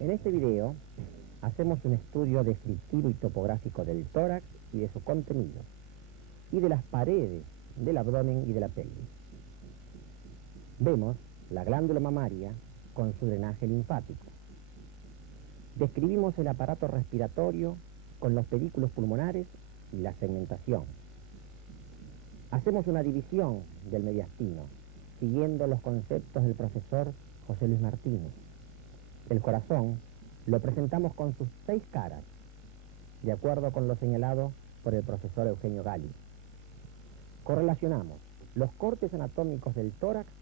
En este video hacemos un estudio descriptivo y topográfico del tórax y de su contenido, y de las paredes del abdomen y de la pelvis. Vemos la glándula mamaria con su drenaje linfático. Describimos el aparato respiratorio con los pedículos pulmonares y la segmentación. Hacemos una división del mediastino, siguiendo los conceptos del profesor José Luis Martínez. El corazón lo presentamos con sus 6 caras, de acuerdo con lo señalado por el profesor Eugenio Gali. Correlacionamos los cortes anatómicos del tórax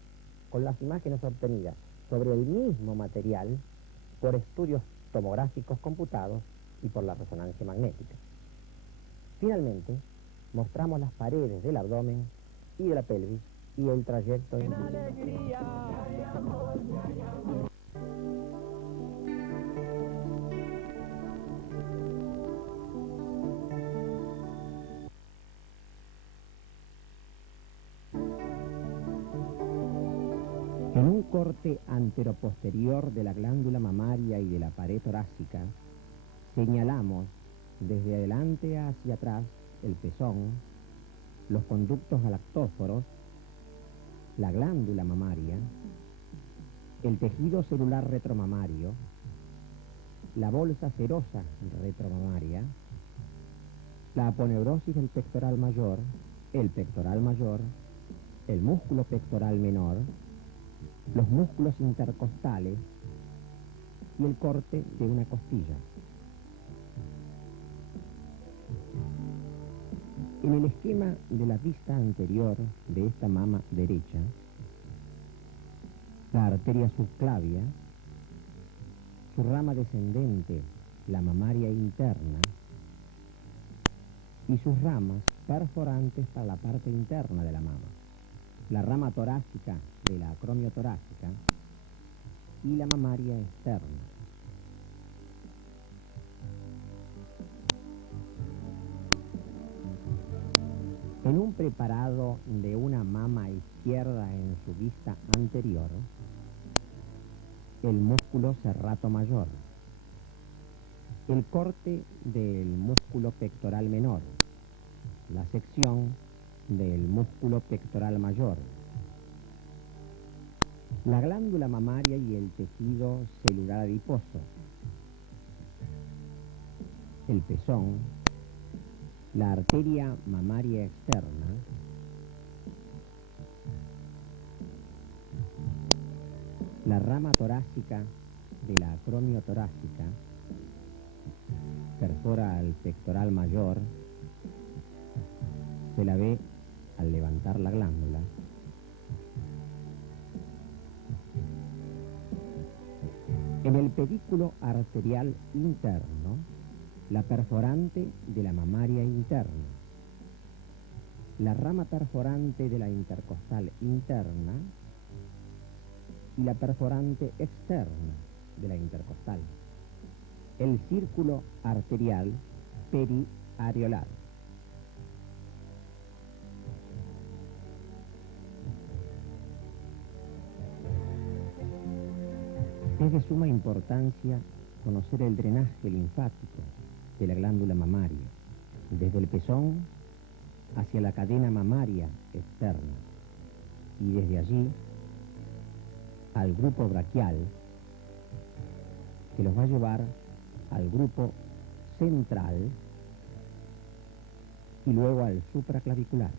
con las imágenes obtenidas sobre el mismo material por estudios tomográficos computados y por la resonancia magnética. Finalmente, mostramos las paredes del abdomen y de la pelvis y el trayecto en alegría. En un corte anteroposterior de la glándula mamaria y de la pared torácica, señalamos desde adelante hacia atrás el pezón, los conductos galactóforos, la glándula mamaria, el tejido celular retromamario, la bolsa serosa retromamaria, la aponeurosis del pectoral mayor, el músculo pectoral menor, los músculos intercostales y el corte de una costilla. En el esquema de la vista anterior de esta mama derecha, la arteria subclavia, su rama descendente, la mamaria interna, y sus ramas perforantes para la parte interna de la mama, la rama torácica de la acromio torácica y la mamaria externa. En un preparado de una mama izquierda en su vista anterior, el músculo serrato mayor, el corte del músculo pectoral menor, la sección del músculo pectoral mayor, la glándula mamaria y el tejido celular adiposo, el pezón, la arteria mamaria externa, la rama torácica de la acromio torácica, perfora al pectoral mayor, se la ve al levantar la glándula. En el pedículo arterial interno, la perforante de la mamaria interna, la rama perforante de la intercostal interna y la perforante externa de la intercostal, el círculo arterial periareolar. Es de suma importancia conocer el drenaje linfático de la glándula mamaria, desde el pezón hacia la cadena mamaria externa y desde allí al grupo braquial, que los va a llevar al grupo central y luego al supraclavicular.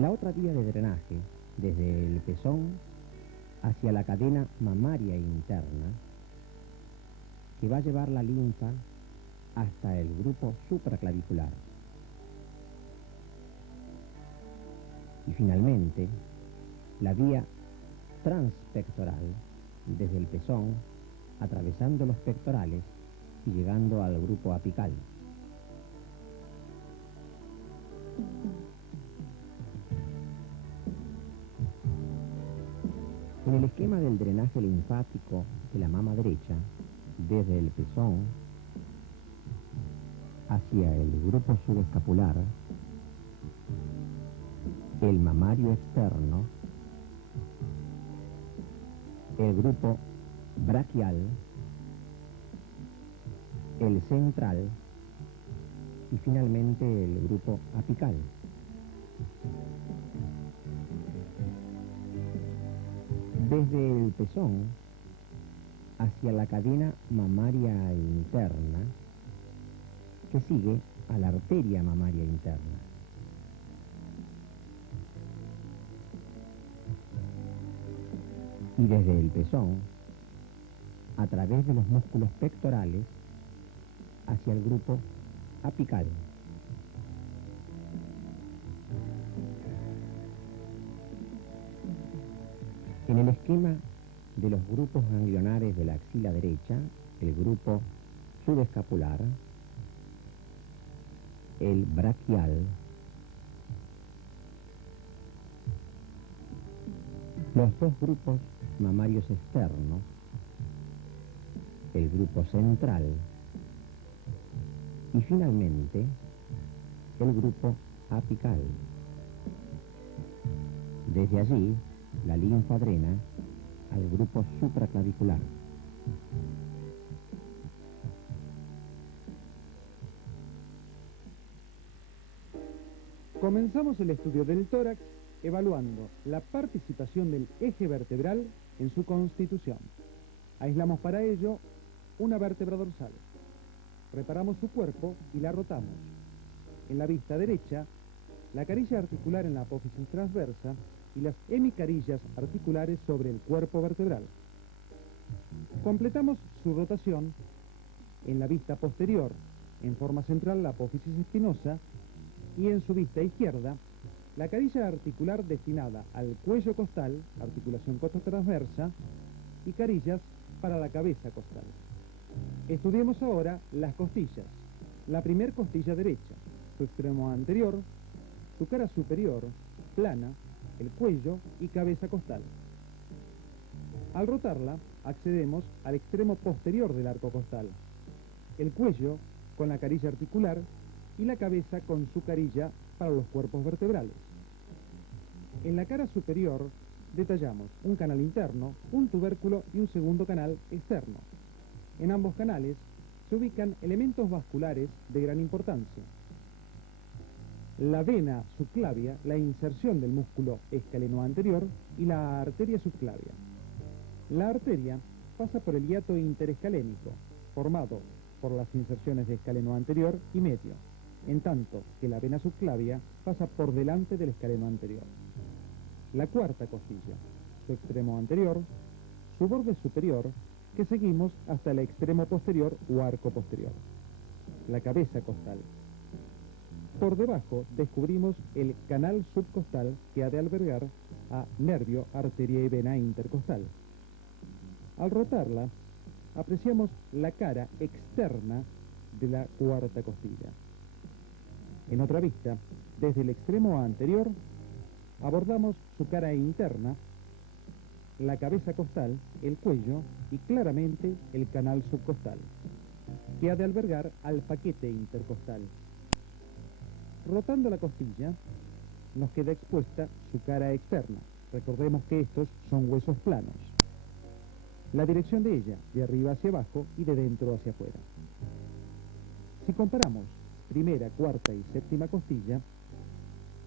La otra vía de drenaje, desde el pezón hacia la cadena mamaria interna, que va a llevar la linfa hasta el grupo supraclavicular. Y finalmente, la vía transpectoral, desde el pezón, atravesando los pectorales y llegando al grupo apical. En el esquema del drenaje linfático de la mama derecha, desde el pezón hacia el grupo subescapular, el mamario externo, el grupo braquial, el central y finalmente el grupo apical. Desde el pezón hacia la cadena mamaria interna, que sigue a la arteria mamaria interna. Y desde el pezón, a través de los músculos pectorales, hacia el grupo apical. En el esquema de los grupos ganglionares de la axila derecha, el grupo subescapular, el braquial, los dos grupos mamarios externos, el grupo central y finalmente el grupo apical. Desde allí, la linfa drena al grupo supraclavicular. Comenzamos el estudio del tórax evaluando la participación del eje vertebral en su constitución. Aislamos para ello una vértebra dorsal. Preparamos su cuerpo y la rotamos. En la vista derecha, la carilla articular en la apófisis transversa y las hemicarillas articulares sobre el cuerpo vertebral. Completamos su rotación en la vista posterior, en forma central la apófisis espinosa, y en su vista izquierda, la carilla articular destinada al cuello costal, articulación costotransversa, y carillas para la cabeza costal. Estudiemos ahora las costillas. La primer costilla derecha, su extremo anterior, su cara superior, plana, el cuello y cabeza costal. Al rotarla, accedemos al extremo posterior del arco costal, el cuello con la carilla articular y la cabeza con su carilla para los cuerpos vertebrales. En la cara superior detallamos un canal interno, un tubérculo y un segundo canal externo. En ambos canales se ubican elementos vasculares de gran importancia. La vena subclavia, la inserción del músculo escaleno anterior y la arteria subclavia. La arteria pasa por el hiato interescalénico, formado por las inserciones de escaleno anterior y medio, en tanto que la vena subclavia pasa por delante del escaleno anterior. La cuarta costilla, su extremo anterior, su borde superior, que seguimos hasta el extremo posterior o arco posterior. La cabeza costal. Por debajo descubrimos el canal subcostal que ha de albergar a nervio, arteria y vena intercostal. Al rotarla, apreciamos la cara externa de la cuarta costilla. En otra vista, desde el extremo anterior, abordamos su cara interna, la cabeza costal, el cuello y claramente el canal subcostal, que ha de albergar al paquete intercostal. Rotando la costilla, nos queda expuesta su cara externa. Recordemos que estos son huesos planos. La dirección de ella, de arriba hacia abajo y de dentro hacia afuera. Si comparamos primera, cuarta y séptima costilla,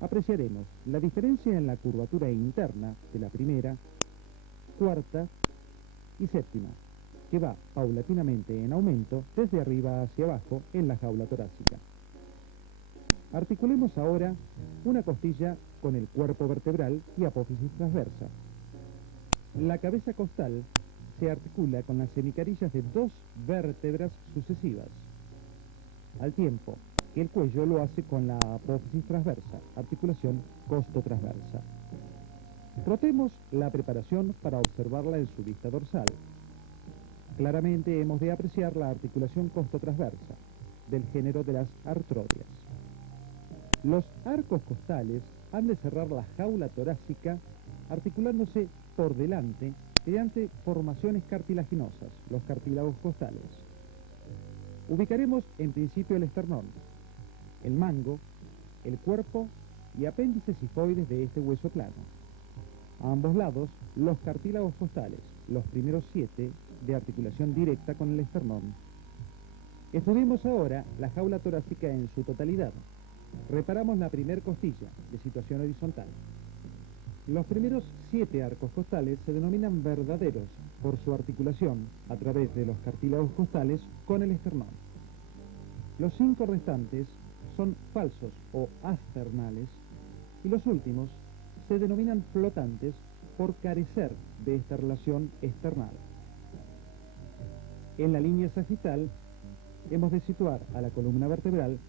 apreciaremos la diferencia en la curvatura interna de la primera, cuarta y séptima, que va paulatinamente en aumento desde arriba hacia abajo en la jaula torácica. Articulemos ahora una costilla con el cuerpo vertebral y apófisis transversa. La cabeza costal se articula con las hemicarillas de dos vértebras sucesivas, al tiempo que el cuello lo hace con la apófisis transversa, articulación costotransversa. Rotemos la preparación para observarla en su vista dorsal. Claramente hemos de apreciar la articulación costotransversa, del género de las artrodias. Los arcos costales han de cerrar la jaula torácica articulándose por delante mediante formaciones cartilaginosas, los cartílagos costales. Ubicaremos en principio el esternón, el mango, el cuerpo y apéndices sifoides de este hueso plano. A ambos lados, los cartílagos costales, los primeros 7 de articulación directa con el esternón. Estudiemos ahora la jaula torácica en su totalidad. Reparamos la primer costilla, de situación horizontal. Los primeros 7 arcos costales se denominan verdaderos por su articulación a través de los cartílagos costales con el esternón. Los 5 restantes son falsos o asternales y los últimos se denominan flotantes por carecer de esta relación esternal. En la línea sagital hemos de situar a la columna vertebral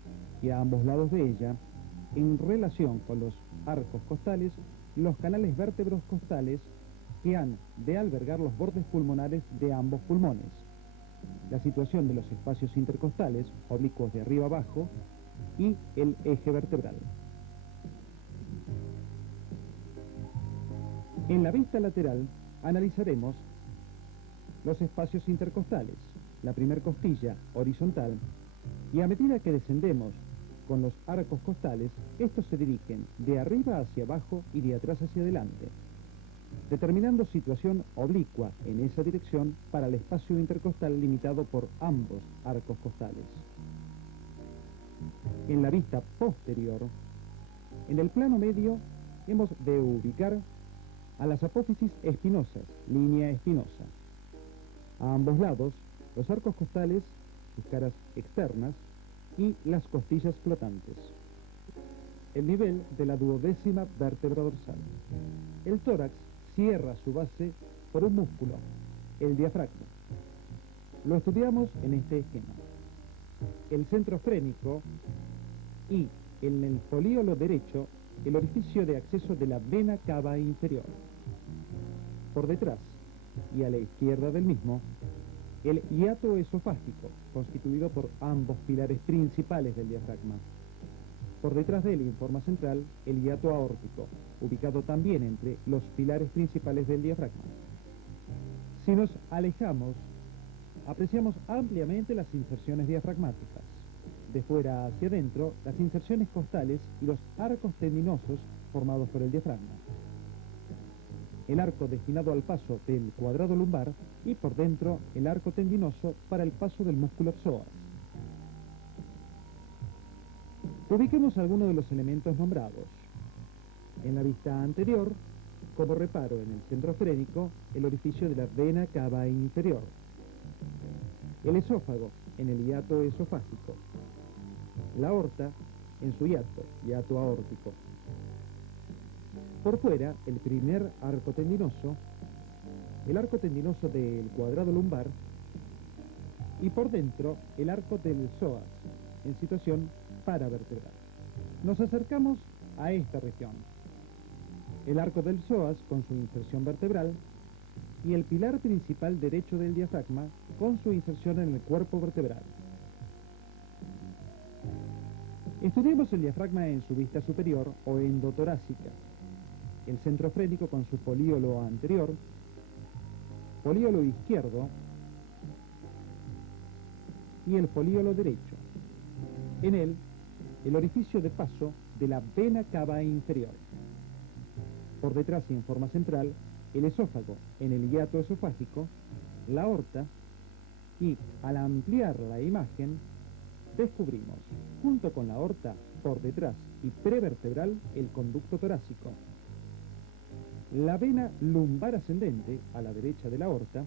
y a ambos lados de ella, en relación con los arcos costales, los canales vértebros costales que han de albergar los bordes pulmonares de ambos pulmones. La situación de los espacios intercostales, oblicuos de arriba abajo, y el eje vertebral. En la vista lateral analizaremos los espacios intercostales, la primer costilla horizontal, y a medida que descendemos con los arcos costales, estos se dirigen de arriba hacia abajo y de atrás hacia adelante, determinando situación oblicua en esa dirección para el espacio intercostal limitado por ambos arcos costales. En la vista posterior, en el plano medio, hemos de ubicar a las apófisis espinosas, línea espinosa. A ambos lados, los arcos costales, sus caras externas, y las costillas flotantes. El nivel de la duodécima vértebra dorsal. El tórax cierra su base por un músculo, el diafragma. Lo estudiamos en este esquema. El centro frénico y en el folíolo derecho el orificio de acceso de la vena cava inferior. Por detrás y a la izquierda del mismo, el hiato esofágico, constituido por ambos pilares principales del diafragma. Por detrás de él y en forma central, el hiato aórtico, ubicado también entre los pilares principales del diafragma. Si nos alejamos, apreciamos ampliamente las inserciones diafragmáticas. De fuera hacia adentro, las inserciones costales y los arcos tendinosos formados por el diafragma. El arco destinado al paso del cuadrado lumbar y por dentro el arco tendinoso para el paso del músculo psoas. Ubiquemos algunos de los elementos nombrados. En la vista anterior, como reparo en el centro frénico, el orificio de la vena cava inferior. El esófago en el hiato esofágico. La aorta en su hiato aórtico. Por fuera, el primer arco tendinoso, el arco tendinoso del cuadrado lumbar, y por dentro, el arco del psoas, en situación paravertebral. Nos acercamos a esta región. El arco del psoas con su inserción vertebral y el pilar principal derecho del diafragma con su inserción en el cuerpo vertebral. Estudiemos el diafragma en su vista superior o endotorácica. El centro frénico con su folíolo anterior, folíolo izquierdo y el folíolo derecho. En él, el orificio de paso de la vena cava inferior. Por detrás y en forma central, el esófago en el hiato esofágico, la aorta y, al ampliar la imagen, descubrimos, junto con la aorta, por detrás y prevertebral, el conducto torácico. La vena lumbar ascendente, a la derecha de la aorta,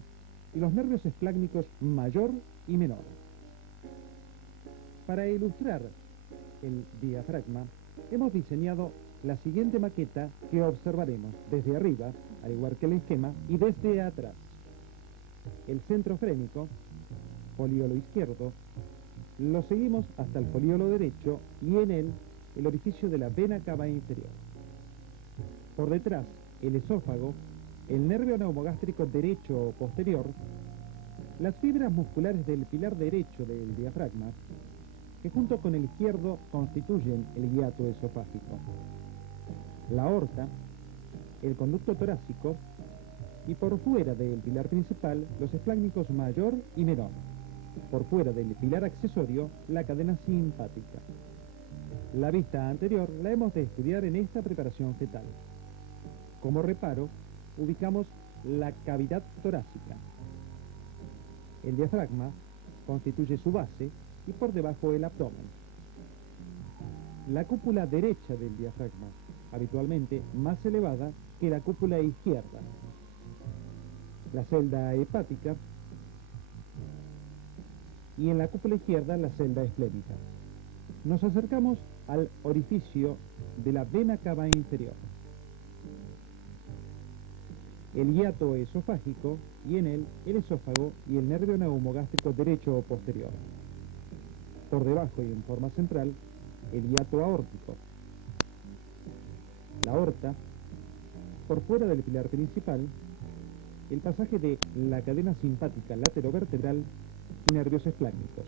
y los nervios esplácnicos mayor y menor. Para ilustrar el diafragma, hemos diseñado la siguiente maqueta que observaremos desde arriba, al igual que el esquema, y desde atrás. El centro frénico, folíolo izquierdo, lo seguimos hasta el folíolo derecho y en él el orificio de la vena cava inferior. Por detrás, el esófago, el nervio neumogástrico derecho o posterior, las fibras musculares del pilar derecho del diafragma, que junto con el izquierdo constituyen el hiato esofágico, la aorta, el conducto torácico y por fuera del pilar principal los esplácnicos mayor y menor, por fuera del pilar accesorio la cadena simpática. La vista anterior la hemos de estudiar en esta preparación fetal. Como reparo, ubicamos la cavidad torácica. El diafragma constituye su base y por debajo el abdomen. La cúpula derecha del diafragma, habitualmente más elevada que la cúpula izquierda. La celda hepática y en la cúpula izquierda la celda esplénica. Nos acercamos al orificio de la vena cava inferior, el hiato esofágico y en él el esófago y el nervio neumogástrico derecho o posterior. Por debajo y en forma central, el hiato aórtico, la aorta, por fuera del pilar principal, el pasaje de la cadena simpática laterovertebral y nervios espláncnicos.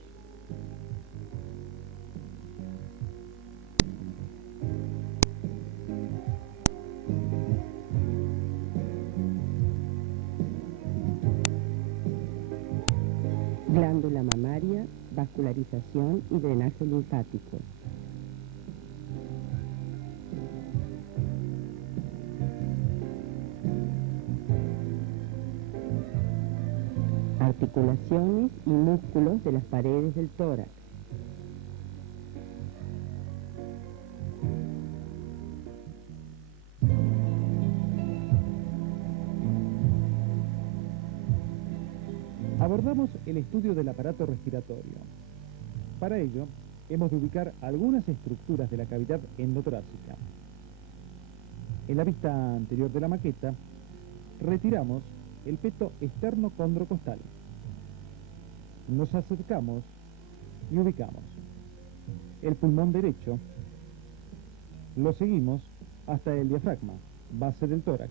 Glándula mamaria, vascularización y drenaje linfático. Articulaciones y músculos de las paredes del tórax. Abordamos el estudio del aparato respiratorio. Para ello, hemos de ubicar algunas estructuras de la cavidad endotorácica. En la vista anterior de la maqueta, retiramos el peto externo-condrocostal. Nos acercamos y ubicamos el pulmón derecho. Lo seguimos hasta el diafragma, base del tórax.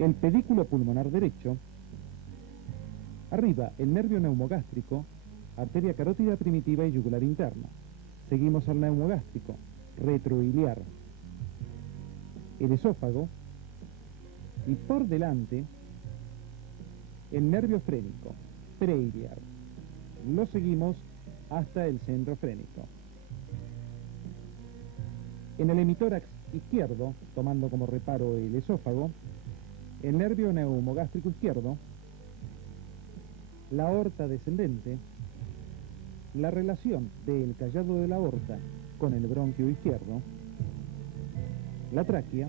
El pedículo pulmonar derecho. Arriba, el nervio neumogástrico, arteria carótida primitiva y yugular interna. Seguimos al neumogástrico, retroiliar. El esófago y por delante el nervio frénico, preiliar. Lo seguimos hasta el centro frénico. En el hemitórax izquierdo, tomando como reparo el esófago, el nervio neumogástrico izquierdo, la aorta descendente, la relación del callado de la aorta con el bronquio izquierdo, la tráquea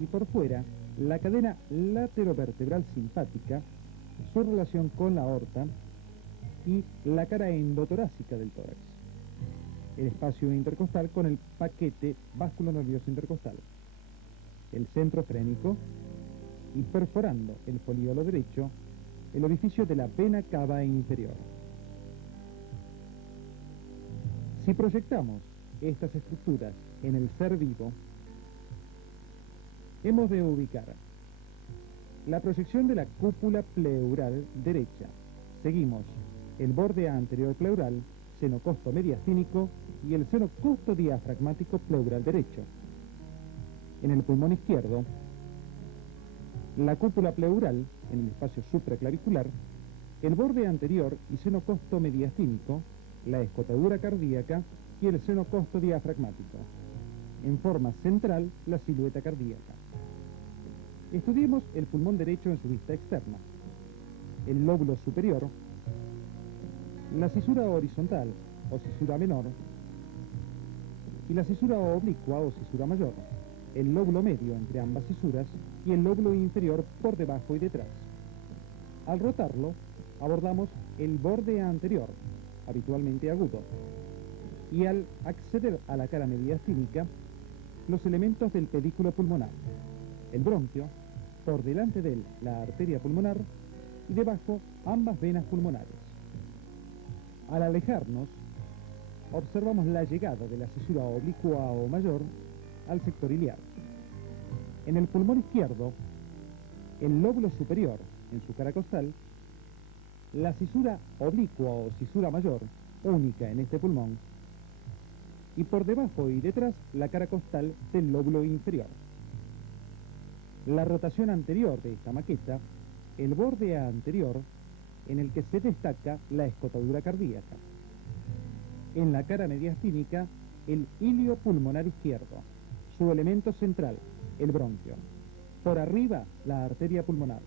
y por fuera la cadena laterovertebral simpática, su relación con la aorta y la cara endotorácica del tórax, el espacio intercostal con el paquete vasculonervioso intercostal, el centro frénico y perforando el foliolo derecho, el orificio de la vena cava inferior. Si proyectamos estas estructuras en el ser vivo, hemos de ubicar la proyección de la cúpula pleural derecha. Seguimos el borde anterior pleural, seno costo mediastínico y el seno costo diafragmático pleural derecho. En el pulmón izquierdo, la cúpula pleural, en el espacio supraclavicular, el borde anterior y seno costo mediastínico, la escotadura cardíaca y el seno costo diafragmático. En forma central, la silueta cardíaca. Estudiemos el pulmón derecho en su vista externa. El lóbulo superior, la cisura horizontal o cisura menor y la cisura oblicua o cisura mayor, el lóbulo medio entre ambas cisuras y el lóbulo inferior por debajo y detrás. Al rotarlo, abordamos el borde anterior, habitualmente agudo, y al acceder a la cara mediastínica, los elementos del pedículo pulmonar, el bronquio, por delante de él la arteria pulmonar y debajo ambas venas pulmonares. Al alejarnos, observamos la llegada de la cisura oblicua o mayor al sector iliar. En el pulmón izquierdo, el lóbulo superior, en su cara costal, la cisura oblicua o cisura mayor, única en este pulmón, y por debajo y detrás la cara costal del lóbulo inferior. La rotación anterior de esta maqueta, el borde anterior en el que se destaca la escotadura cardíaca. En la cara mediastínica, el ilio pulmonar izquierdo, su elemento central, el bronquio. Por arriba, la arteria pulmonar.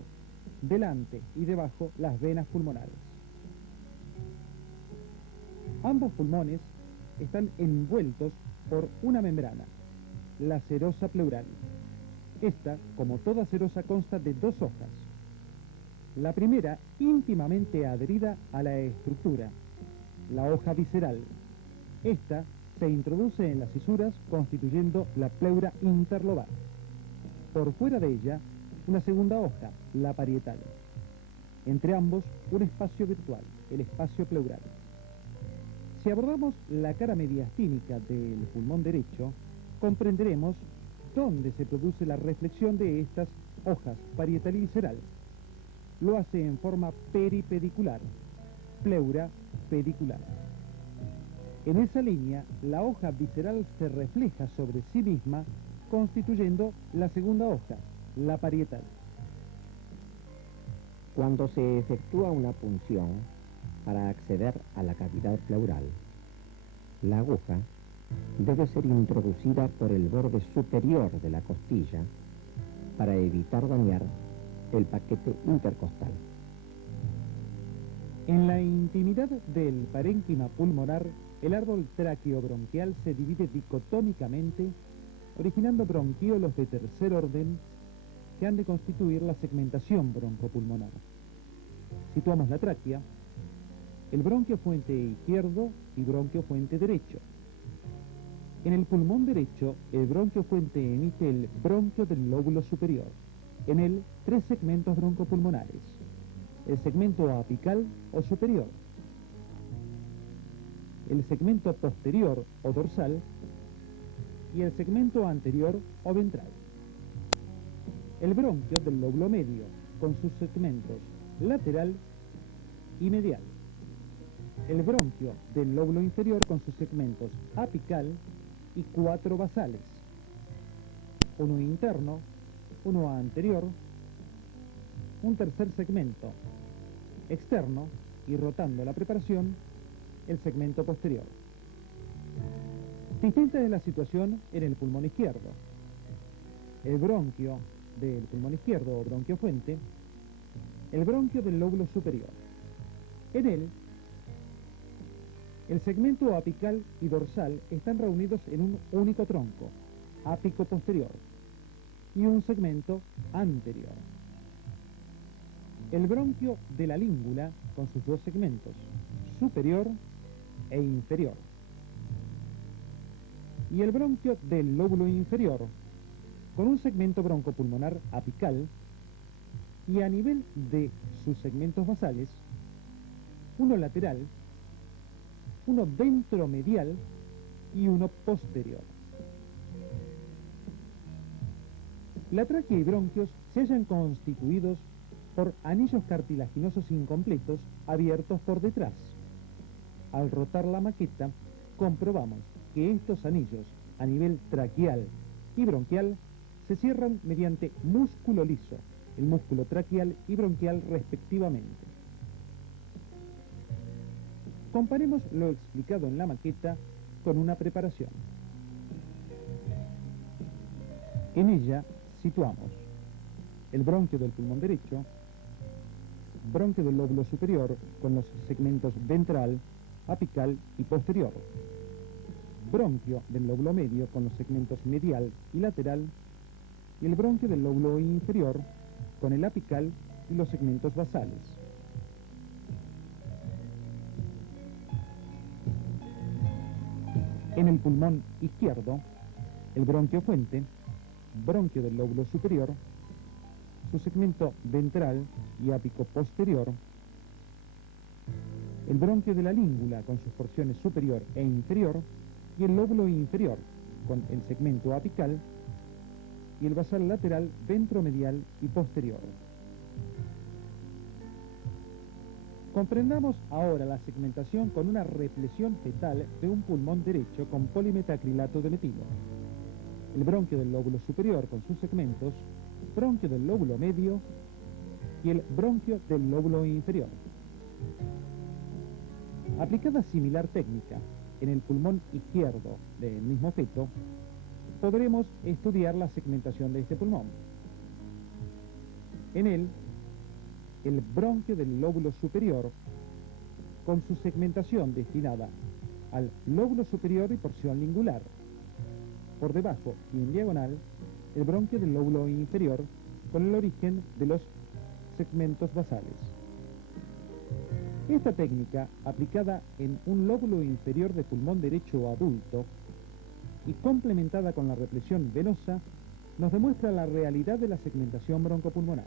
Delante y debajo, las venas pulmonares. Ambos pulmones están envueltos por una membrana, la serosa pleural. Esta, como toda serosa, consta de dos hojas. La primera, íntimamente adherida a la estructura, la hoja visceral. Esta se introduce en las fisuras constituyendo la pleura interlobar. Por fuera de ella, una segunda hoja, la parietal. Entre ambos, un espacio virtual, el espacio pleural. Si abordamos la cara mediastínica del pulmón derecho, comprenderemos dónde se produce la reflexión de estas hojas parietal y visceral. Lo hace en forma peripedicular, pleura pedicular. En esa línea, la hoja visceral se refleja sobre sí misma, constituyendo la segunda hoja, la parietal. Cuando se efectúa una punción para acceder a la cavidad pleural, la aguja debe ser introducida por el borde superior de la costilla para evitar dañar el paquete intercostal. En la intimidad del parénquima pulmonar, el árbol tráqueo-bronquial se divide dicotómicamente, originando bronquiolos de tercer orden que han de constituir la segmentación broncopulmonar. Situamos la tráquea, el bronquio fuente izquierdo y bronquio fuente derecho. En el pulmón derecho, el bronquio fuente emite el bronquio del lóbulo superior. En él, tres segmentos broncopulmonares: el segmento apical o superior, el segmento posterior o dorsal y el segmento anterior o ventral. El bronquio del lóbulo medio, con sus segmentos lateral y medial. El bronquio del lóbulo inferior con sus segmentos apical y cuatro basales, uno interno, uno anterior, un tercer segmento externo y, rotando la preparación, el segmento posterior. Distinta es la situación en el pulmón izquierdo. El bronquio del pulmón izquierdo o bronquio fuente, el bronquio del lóbulo superior. En él, el segmento apical y dorsal están reunidos en un único tronco, ápico posterior, y un segmento anterior. El bronquio de la língula, con sus dos segmentos, superior e inferior. Y el bronquio del lóbulo inferior, con un segmento broncopulmonar apical y a nivel de sus segmentos basales, uno lateral, uno ventromedial y uno posterior. La tráquea y bronquios se hallan constituidos por anillos cartilaginosos incompletos abiertos por detrás. Al rotar la maqueta, comprobamos que estos anillos a nivel traqueal y bronquial se cierran mediante músculo liso, el músculo traqueal y bronquial respectivamente. Comparemos lo explicado en la maqueta con una preparación. En ella situamos el bronquio del pulmón derecho, bronquio del lóbulo superior con los segmentos ventral, apical y posterior, bronquio del lóbulo medio con los segmentos medial y lateral, y el bronquio del lóbulo inferior con el apical y los segmentos basales. En el pulmón izquierdo, el bronquio fuente, bronquio del lóbulo superior, su segmento ventral y ápico posterior, el bronquio de la língula con sus porciones superior e inferior, y el lóbulo inferior con el segmento apical y el basal lateral ventromedial y posterior. Comprendamos ahora la segmentación con una reflexión fetal de un pulmón derecho con polimetacrilato de metilo. El bronquio del lóbulo superior con sus segmentos, bronquio del lóbulo medio y el bronquio del lóbulo inferior. Aplicada similar técnica en el pulmón izquierdo del mismo feto, podremos estudiar la segmentación de este pulmón. En él, el bronquio del lóbulo superior, con su segmentación destinada al lóbulo superior y porción lingular. Por debajo y en diagonal, el bronquio del lóbulo inferior, con el origen de los segmentos basales. Esta técnica, aplicada en un lóbulo inferior de pulmón derecho adulto y complementada con la represión venosa, nos demuestra la realidad de la segmentación broncopulmonar.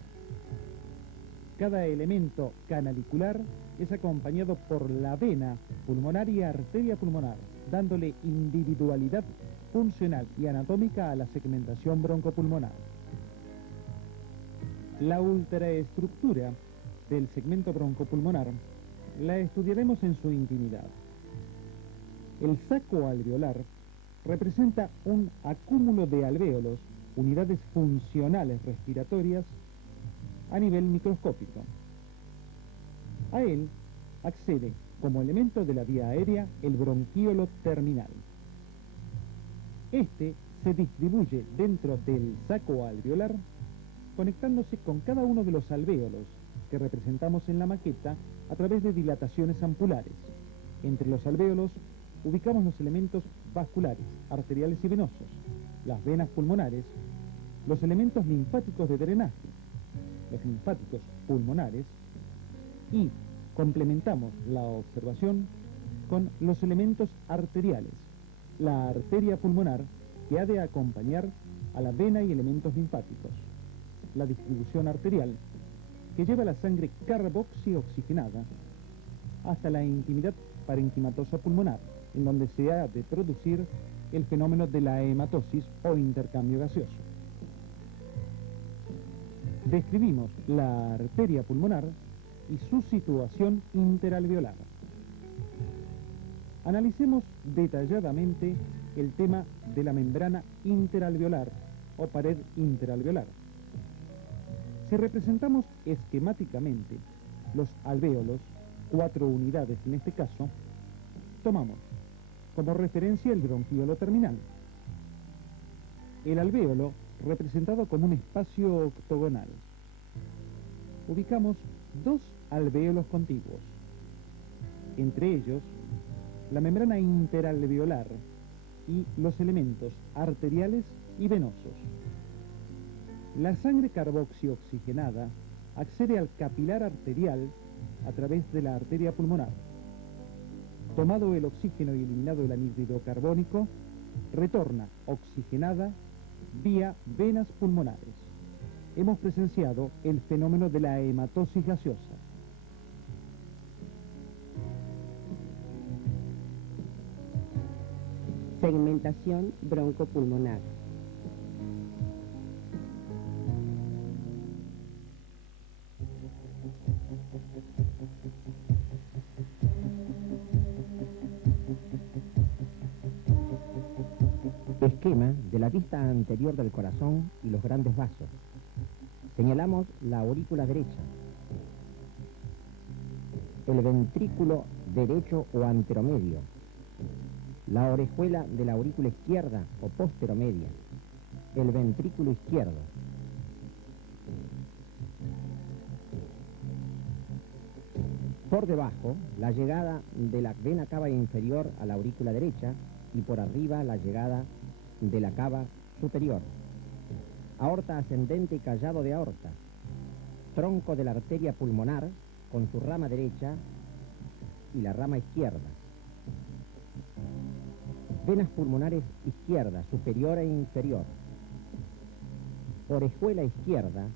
Cada elemento canalicular es acompañado por la vena pulmonar y arteria pulmonar, dándole individualidad funcional y anatómica a la segmentación broncopulmonar. La ultraestructura del segmento broncopulmonar la estudiaremos en su intimidad. El saco alveolar representa un acúmulo de alvéolos, unidades funcionales respiratorias, a nivel microscópico. A él accede como elemento de la vía aérea el bronquíolo terminal. Este se distribuye dentro del saco alveolar, conectándose con cada uno de los alvéolos que representamos en la maqueta a través de dilataciones ampulares. Entre los alvéolos ubicamos los elementos vasculares, arteriales y venosos, las venas pulmonares, los elementos linfáticos de drenaje, los linfáticos pulmonares, y complementamos la observación con los elementos arteriales, la arteria pulmonar que ha de acompañar a la vena y elementos linfáticos, la distribución arterial que lleva la sangre carboxioxigenada hasta la intimidad parenquimatosa pulmonar, en donde se ha de producir el fenómeno de la hematosis o intercambio gaseoso. Describimos la arteria pulmonar y su situación interalveolar. Analicemos detalladamente el tema de la membrana interalveolar o pared interalveolar. Si representamos esquemáticamente los alvéolos, 4 unidades en este caso, tomamos como referencia el bronquíolo terminal. El alvéolo representado como un espacio octogonal. Ubicamos 2 alvéolos contiguos, entre ellos la membrana interalveolar y los elementos arteriales y venosos. La sangre carboxioxigenada accede al capilar arterial a través de la arteria pulmonar. Tomado el oxígeno y eliminado el anhídrido carbónico, retorna oxigenada vía venas pulmonares. Hemos presenciado el fenómeno de la hematosis gaseosa. Segmentación broncopulmonar. Esquema de la vista anterior del corazón y los grandes vasos. Señalamos la aurícula derecha, el ventrículo derecho o anteromedio, la orejuela de la aurícula izquierda o posteromedia, el ventrículo izquierdo. Por debajo, la llegada de la vena cava inferior a la aurícula derecha y por arriba la llegada de la cava superior. Aorta ascendente y callado de aorta. Tronco de la arteria pulmonar con su rama derecha y la rama izquierda. Venas pulmonares izquierda, superior e inferior. Orejuela izquierda,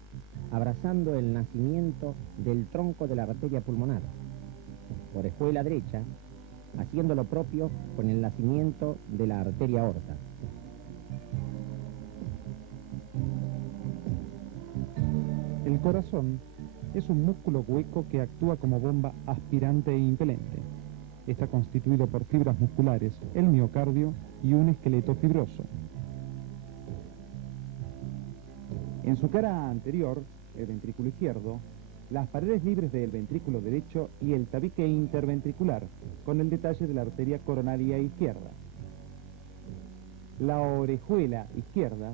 abrazando el nacimiento del tronco de la arteria pulmonar. Orejuela derecha, haciendo lo propio con el nacimiento de la arteria aorta. El corazón es un músculo hueco que actúa como bomba aspirante e impelente. Está constituido por fibras musculares, el miocardio y un esqueleto fibroso. En su cara anterior, el ventrículo izquierdo, las paredes libres del ventrículo derecho y el tabique interventricular, con el detalle de la arteria coronaria izquierda. la orejuela izquierda,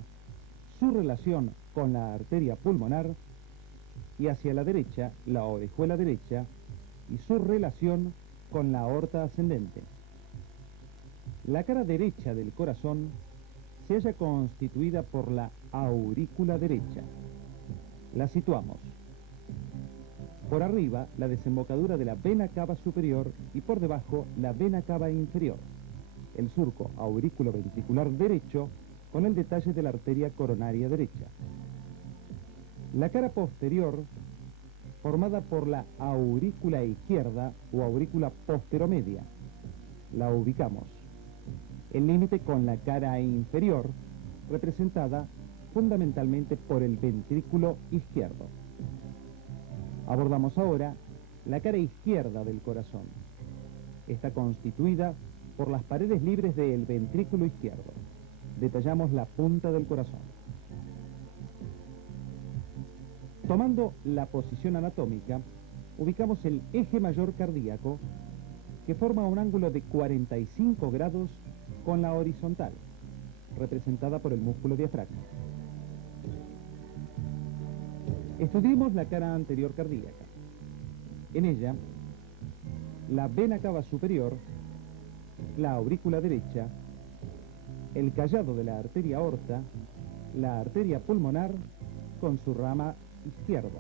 su relación con la arteria pulmonar, y hacia la derecha, la orejuela derecha y su relación con la aorta ascendente. La cara derecha del corazón se halla constituida por la aurícula derecha. La situamos. Por arriba, la desembocadura de la vena cava superior y por debajo, la vena cava inferior. El surco aurículo-ventricular derecho con el detalle de la arteria coronaria derecha. La cara posterior, formada por la aurícula izquierda o aurícula posteromedia. La ubicamos. El límite con la cara inferior, representada fundamentalmente por el ventrículo izquierdo. Abordamos ahora la cara izquierda del corazón. Está constituida por las paredes libres del ventrículo izquierdo. Detallamos la punta del corazón. Tomando la posición anatómica, ubicamos el eje mayor cardíaco, que forma un ángulo de 45 grados con la horizontal, representada por el músculo diafragma. Estudiemos la cara anterior cardíaca. En ella, la vena cava superior, la aurícula derecha, el callado de la arteria aorta, la arteria pulmonar con su rama izquierda,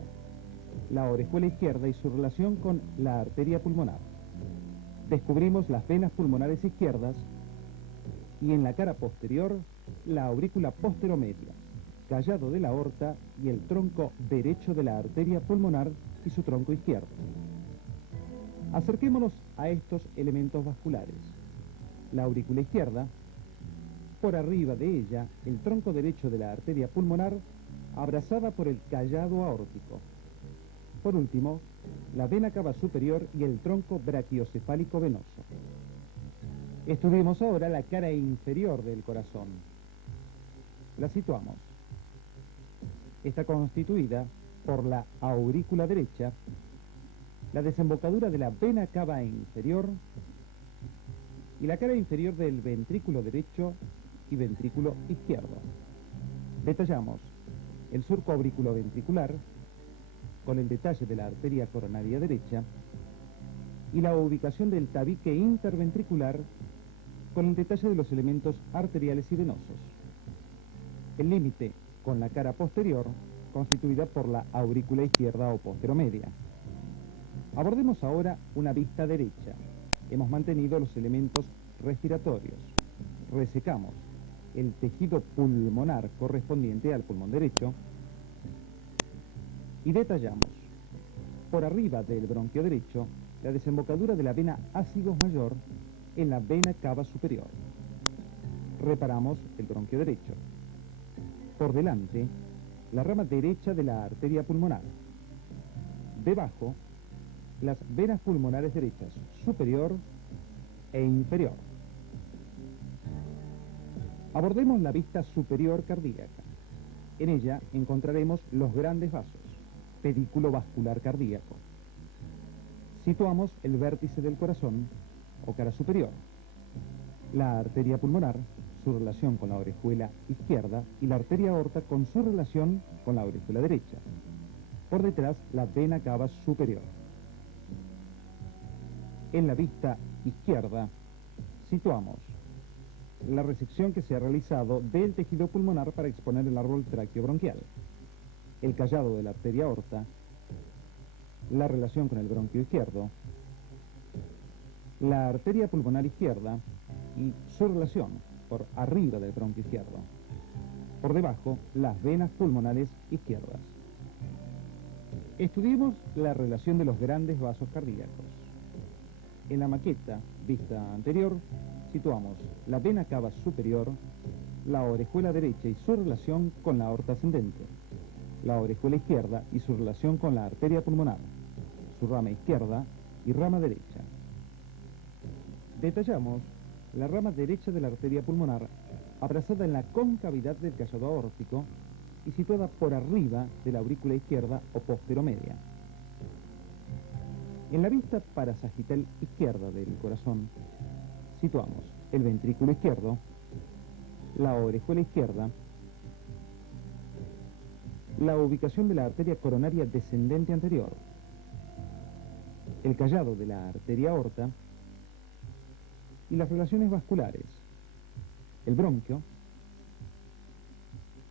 la orejuela izquierda y su relación con la arteria pulmonar. Descubrimos las venas pulmonares izquierdas y en la cara posterior la aurícula posteromedia, callado de la aorta y el tronco derecho de la arteria pulmonar y su tronco izquierdo. Acerquémonos a estos elementos vasculares. La aurícula izquierda, por arriba de ella el tronco derecho de la arteria pulmonar abrazada por el callado aórtico. Por último, la vena cava superior y el tronco brachiocefálico venoso. Estudiemos ahora la cara inferior del corazón. La situamos. Está constituida por la aurícula derecha, la desembocadura de la vena cava inferior y la cara inferior del ventrículo derecho y ventrículo izquierdo. Detallamos el surco auriculoventricular con el detalle de la arteria coronaria derecha y la ubicación del tabique interventricular con el detalle de los elementos arteriales y venosos. El límite con la cara posterior constituida por la aurícula izquierda o posteromedia. Abordemos ahora una vista derecha. Hemos mantenido los elementos respiratorios. Resecamos el tejido pulmonar correspondiente al pulmón derecho y detallamos por arriba del bronquio derecho la desembocadura de la vena ácidos mayor en la vena cava superior. Reparamos el bronquio derecho. Por delante, la rama derecha de la arteria pulmonar. Debajo, las venas pulmonares derechas superior e inferior. Abordemos la vista superior cardíaca. En ella encontraremos los grandes vasos, pedículo vascular cardíaco. Situamos el vértice del corazón o cara superior, la arteria pulmonar, su relación con la orejuela izquierda y la arteria aorta con su relación con la orejuela derecha. Por detrás, la vena cava superior. En la vista izquierda situamos la resección que se ha realizado del tejido pulmonar para exponer el árbol tráqueo-bronquial, el callado de la arteria aorta, la relación con el bronquio izquierdo, la arteria pulmonar izquierda y su relación por arriba del bronquio izquierdo. Por debajo, las venas pulmonares izquierdas. Estudiemos la relación de los grandes vasos cardíacos. En la maqueta, vista anterior, situamos la vena cava superior, la orejuela derecha y su relación con la aorta ascendente, la orejuela izquierda y su relación con la arteria pulmonar, su rama izquierda y rama derecha. Detallamos la rama derecha de la arteria pulmonar, abrazada en la concavidad del callado aórtico y situada por arriba de la aurícula izquierda o posteromedia. En la vista parasagital izquierda del corazón, situamos el ventrículo izquierdo, la orejuela izquierda, la ubicación de la arteria coronaria descendente anterior, el callado de la arteria aorta y las relaciones vasculares, el bronquio,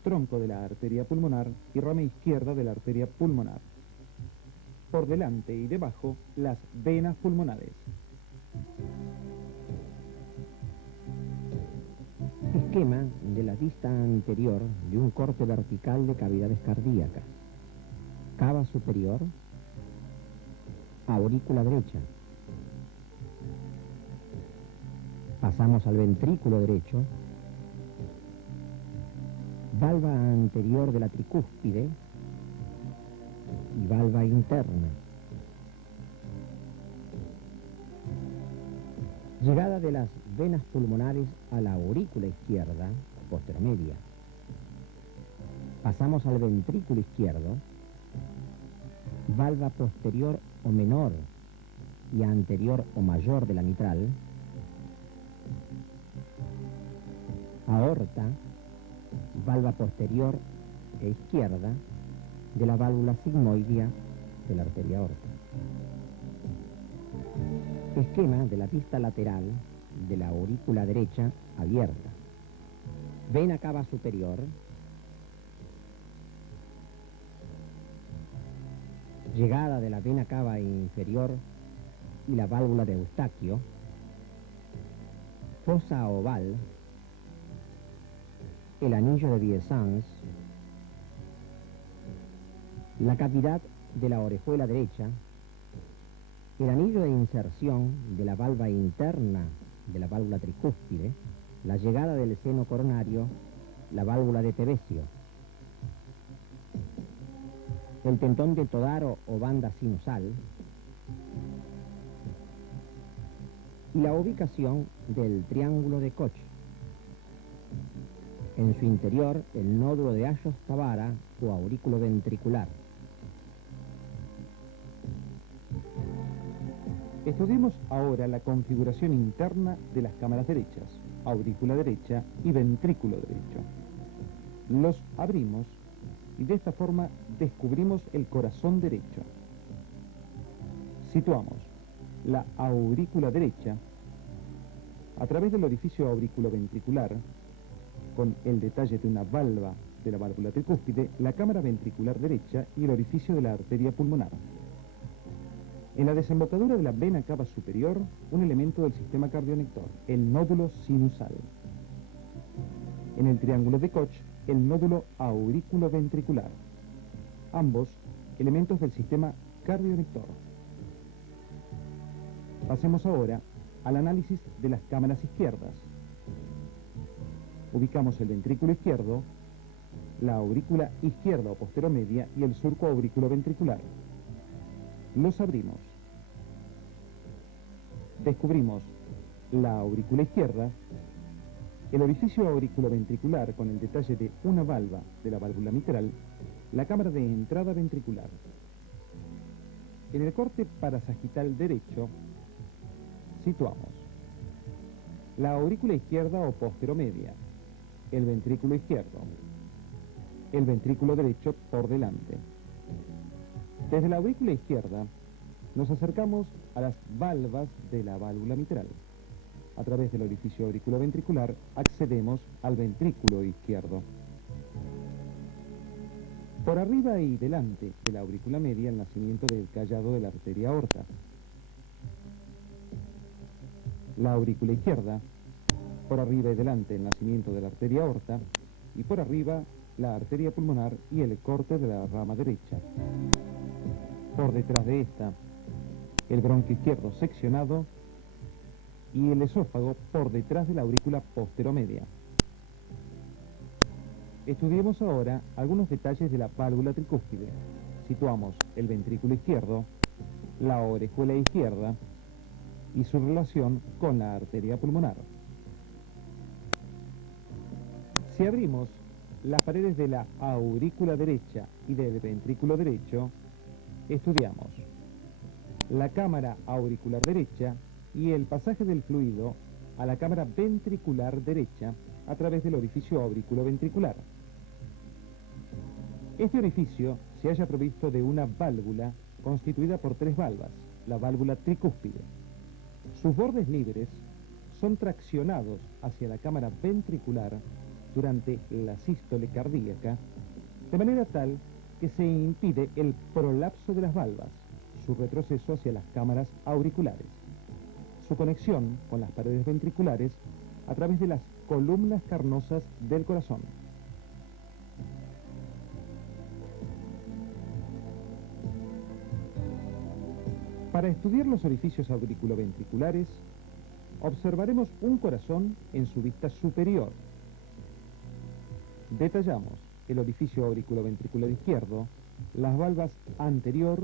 tronco de la arteria pulmonar y rama izquierda de la arteria pulmonar. Por delante y debajo, las venas pulmonares. Esquema de la vista anterior de un corte vertical de cavidades cardíacas. Cava superior, aurícula derecha. Pasamos al ventrículo derecho, valva anterior de la tricúspide y valva interna. Llegada de las venas pulmonares a la aurícula izquierda, posteromedia. Pasamos al ventrículo izquierdo, valva posterior o menor y anterior o mayor de la mitral, aorta, valva posterior e izquierda de la válvula sigmoidea de la arteria aorta. Esquema de la pista lateral de la aurícula derecha abierta. Vena cava superior, llegada de la vena cava inferior y la válvula de Eustaquio, fosa oval, el anillo de Viesans, la cavidad de la orejuela derecha, el anillo de inserción de la valva interna de la válvula tricúspide, la llegada del seno coronario, la válvula de Tevesio, el tendón de Todaro o banda sinusal y la ubicación del triángulo de Koch. En su interior, el nódulo de Ayos-Tabara o aurículo ventricular. Estudiemos ahora la configuración interna de las cámaras derechas, aurícula derecha y ventrículo derecho. Los abrimos y de esta forma descubrimos el corazón derecho. Situamos la aurícula derecha a través del orificio auriculoventricular, con el detalle de una valva de la válvula tricúspide, la cámara ventricular derecha y el orificio de la arteria pulmonar. En la desembocadura de la vena cava superior, un elemento del sistema cardionector, el nódulo sinusal. En el triángulo de Koch, el nódulo aurículo-ventricular. Ambos elementos del sistema cardionector. Pasemos ahora al análisis de las cámaras izquierdas. Ubicamos el ventrículo izquierdo, la aurícula izquierda o posteromedia y el surco auriculoventricular. Los abrimos. Descubrimos la aurícula izquierda, el orificio auriculoventricular con el detalle de una valva de la válvula mitral, la cámara de entrada ventricular. En el corte parasagital derecho situamos la aurícula izquierda o posteromedia, el ventrículo izquierdo, el ventrículo derecho por delante. Desde la aurícula izquierda nos acercamos a las valvas de la válvula mitral. A través del orificio auriculoventricular accedemos al ventrículo izquierdo. Por arriba y delante de la aurícula media, el nacimiento del callado de la arteria aorta. La aurícula izquierda, por arriba y delante el nacimiento de la arteria aorta, y por arriba la arteria pulmonar y el corte de la rama derecha. Por detrás de esta, el bronquio izquierdo seccionado y el esófago por detrás de la aurícula posteromedia. Estudiemos ahora algunos detalles de la válvula tricúspide. Situamos el ventrículo izquierdo, la orejuela izquierda y su relación con la arteria pulmonar. Si abrimos las paredes de la aurícula derecha y del ventrículo derecho, estudiamos la cámara auricular derecha y el pasaje del fluido a la cámara ventricular derecha a través del orificio auriculoventricular. Este orificio se halla provisto de una válvula constituida por 3 valvas, la válvula tricúspide. Sus bordes libres son traccionados hacia la cámara ventricular durante la sístole cardíaca, de manera tal que se impide el prolapso de las valvas, su retroceso hacia las cámaras auriculares, su conexión con las paredes ventriculares a través de las columnas carnosas del corazón. Para estudiar los orificios auriculoventriculares, observaremos un corazón en su vista superior. Detallamos el orificio auriculoventricular izquierdo, las valvas anterior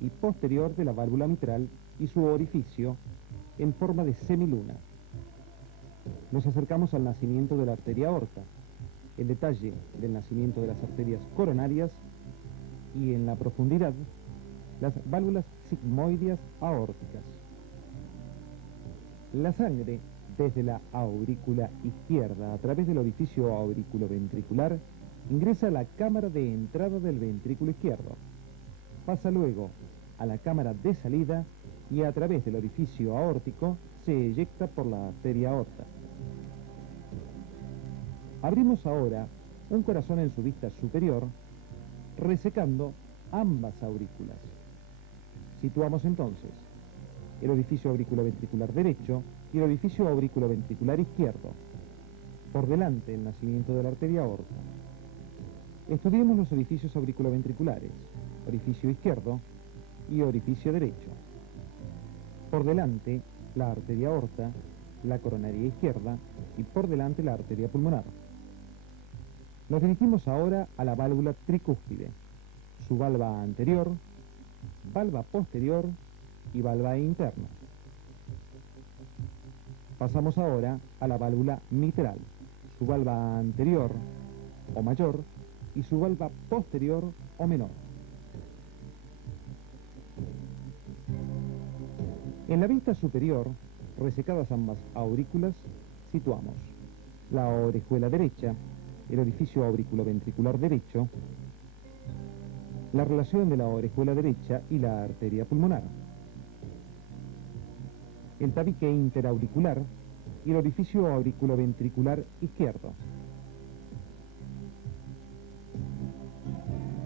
y posterior de la válvula mitral y su orificio en forma de semiluna. Nos acercamos al nacimiento de la arteria aorta, el detalle del nacimiento de las arterias coronarias y en la profundidad las válvulas sigmoideas aórticas. La sangre desde la aurícula izquierda a través del orificio auriculoventricular ingresa a la cámara de entrada del ventrículo izquierdo, pasa luego a la cámara de salida y a través del orificio aórtico se eyecta por la arteria aorta. Abrimos ahora un corazón en su vista superior, resecando ambas aurículas. Situamos entonces el orificio auriculoventricular derecho y el orificio auriculoventricular izquierdo, por delante del nacimiento de la arteria aorta. Estudiemos los orificios auriculoventriculares, orificio izquierdo y orificio derecho. Por delante, la arteria aorta, la coronaria izquierda y por delante la arteria pulmonar. Nos dirigimos ahora a la válvula tricúspide, su valva anterior, valva posterior y valva interna. Pasamos ahora a la válvula mitral, su valva anterior o mayor y su valva posterior o menor. En la vista superior, resecadas ambas aurículas, situamos la orejuela derecha, el orificio auriculoventricular derecho, la relación de la orejuela derecha y la arteria pulmonar, el tabique interauricular y el orificio auriculoventricular izquierdo,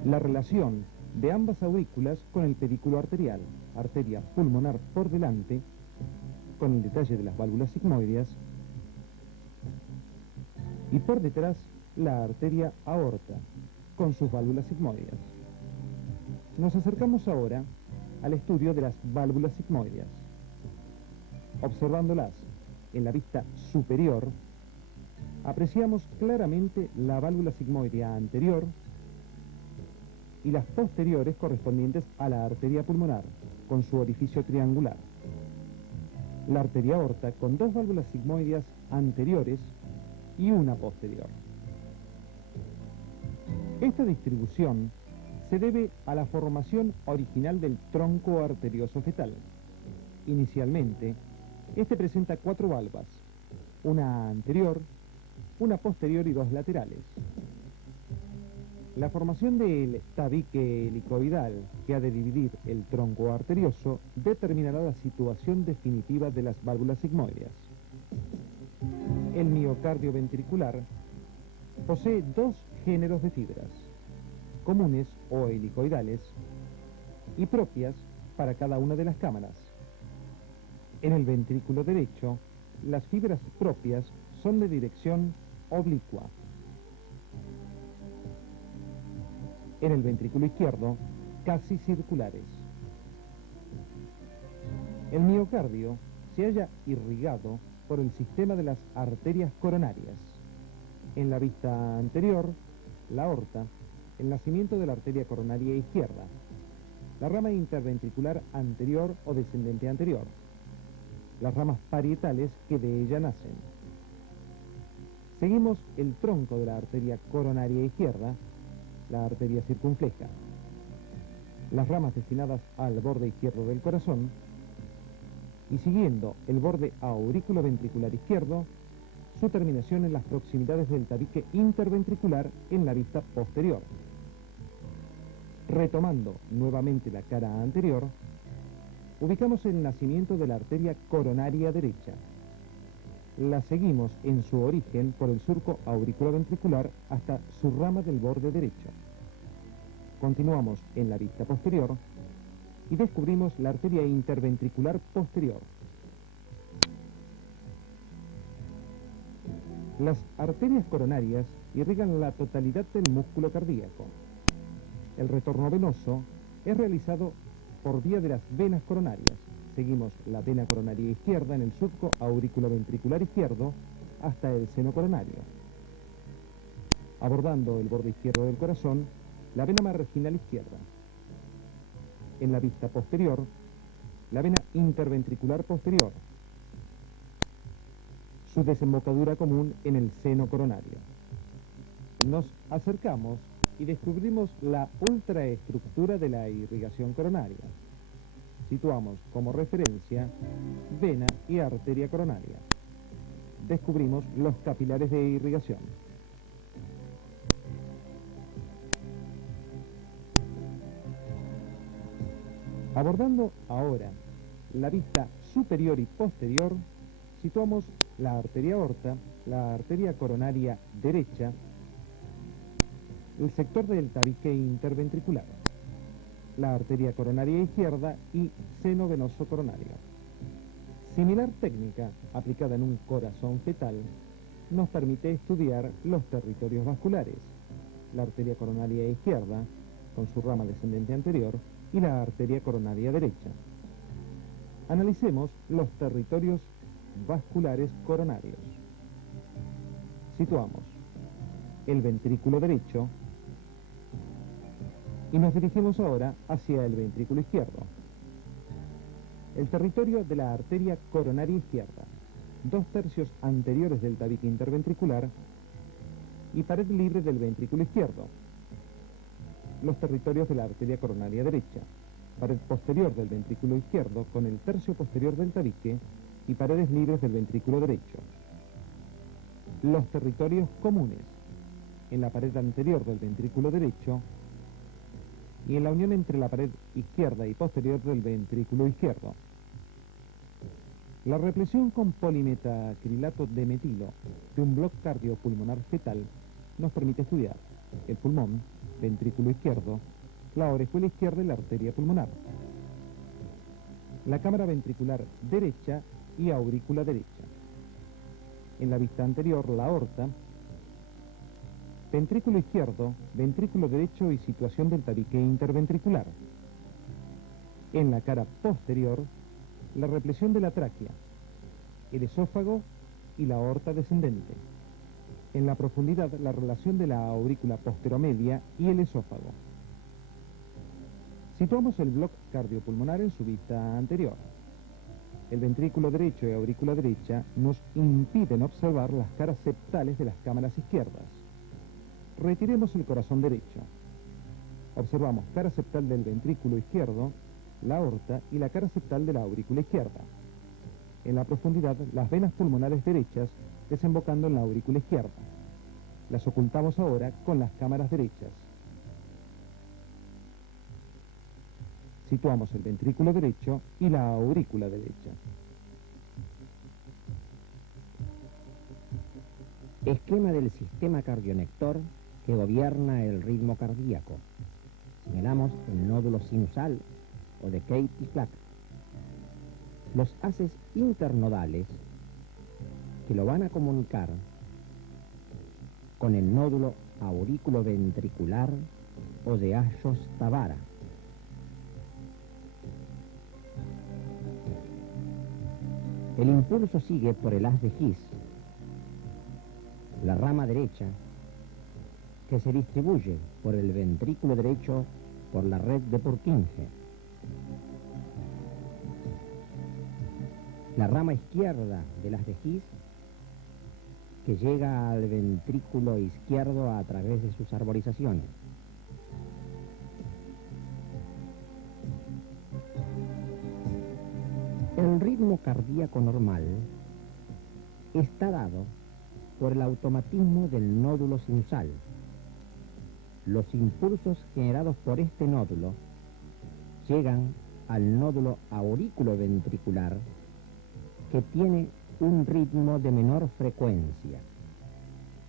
la relación de ambas aurículas con el pedículo arterial, arteria pulmonar por delante, con el detalle de las válvulas sigmoideas, y por detrás la arteria aorta, con sus válvulas sigmoideas. Nos acercamos ahora al estudio de las válvulas sigmoideas. Observándolas en la vista superior, apreciamos claramente la válvula sigmoidea anterior y las posteriores correspondientes a la arteria pulmonar, con su orificio triangular. La arteria aorta con 2 válvulas sigmoideas anteriores y una posterior. Esta distribución se debe a la formación original del tronco arterioso fetal. Inicialmente, este presenta 4 valvas, una anterior, una posterior y 2 laterales. La formación del tabique helicoidal que ha de dividir el tronco arterioso determinará la situación definitiva de las válvulas sigmoideas. El miocardio ventricular posee 2 géneros de fibras, comunes o helicoidales, y propias para cada una de las cámaras. En el ventrículo derecho, las fibras propias son de dirección oblicua. En el ventrículo izquierdo, casi circulares. El miocardio se halla irrigado por el sistema de las arterias coronarias. En la vista anterior, la aorta, el nacimiento de la arteria coronaria izquierda, la rama interventricular anterior o descendente anterior, las ramas parietales que de ella nacen. Seguimos el tronco de la arteria coronaria izquierda, la arteria circunfleja, las ramas destinadas al borde izquierdo del corazón, y siguiendo el borde auriculoventricular izquierdo, su terminación en las proximidades del tabique interventricular en la vista posterior. Retomando nuevamente la cara anterior, ubicamos el nacimiento de la arteria coronaria derecha. La seguimos en su origen por el surco auriculoventricular hasta su rama del borde derecho. Continuamos en la vista posterior y descubrimos la arteria interventricular posterior. Las arterias coronarias irrigan la totalidad del músculo cardíaco. El retorno venoso es realizado por vía de las venas coronarias. Seguimos la vena coronaria izquierda en el surco auriculoventricular izquierdo hasta el seno coronario. Abordando el borde izquierdo del corazón, la vena marginal izquierda. En la vista posterior, la vena interventricular posterior. Su desembocadura común en el seno coronario. Nos acercamos y descubrimos la ultraestructura de la irrigación coronaria. Situamos como referencia vena y arteria coronaria. Descubrimos los capilares de irrigación. Abordando ahora la vista superior y posterior, situamos la arteria aorta, la arteria coronaria derecha, el sector del tabique interventricular, la arteria coronaria izquierda y seno venoso coronario. Similar técnica aplicada en un corazón fetal nos permite estudiar los territorios vasculares, la arteria coronaria izquierda con su rama descendente anterior y la arteria coronaria derecha. Analicemos los territorios vasculares coronarios. Situamos el ventrículo derecho y nos dirigimos ahora hacia el ventrículo izquierdo. El territorio de la arteria coronaria izquierda, 2/3 anteriores del tabique interventricular y pared libre del ventrículo izquierdo. Los territorios de la arteria coronaria derecha, pared posterior del ventrículo izquierdo con el tercio posterior del tabique y paredes libres del ventrículo derecho. Los territorios comunes, en la pared anterior del ventrículo derecho y en la unión entre la pared izquierda y posterior del ventrículo izquierdo. La represión con polimetacrilato de metilo de un bloque cardiopulmonar fetal nos permite estudiar el pulmón, ventrículo izquierdo, la orejuela izquierda y la arteria pulmonar, la cámara ventricular derecha y aurícula derecha. En la vista anterior, la aorta, ventrículo izquierdo, ventrículo derecho y situación del tabique interventricular. En la cara posterior, la represión de la tráquea, el esófago y la aorta descendente. En la profundidad, la relación de la aurícula posteromedia y el esófago. Situamos el bloque cardiopulmonar en su vista anterior. El ventrículo derecho y aurícula derecha nos impiden observar las caras septales de las cámaras izquierdas. Retiremos el corazón derecho. Observamos cara septal del ventrículo izquierdo, la aorta y la cara septal de la aurícula izquierda. En la profundidad, las venas pulmonares derechas desembocando en la aurícula izquierda. Las ocultamos ahora con las cámaras derechas. Situamos el ventrículo derecho y la aurícula derecha. Esquema del sistema cardionector que gobierna el ritmo cardíaco. Señalamos el nódulo sinusal o de Katy-Flack. Los haces internodales que lo van a comunicar con el nódulo aurículo-ventricular o de Ashos-Tabara. El impulso sigue por el haz de His, la rama derecha, que se distribuye por el ventrículo derecho por la red de Purkinje. La rama izquierda del haz de His, que llega al ventrículo izquierdo a través de sus arborizaciones. El ritmo cardíaco normal está dado por el automatismo del nódulo sinusal. Los impulsos generados por este nódulo llegan al nódulo aurículo-ventricular, que tiene un ritmo de menor frecuencia,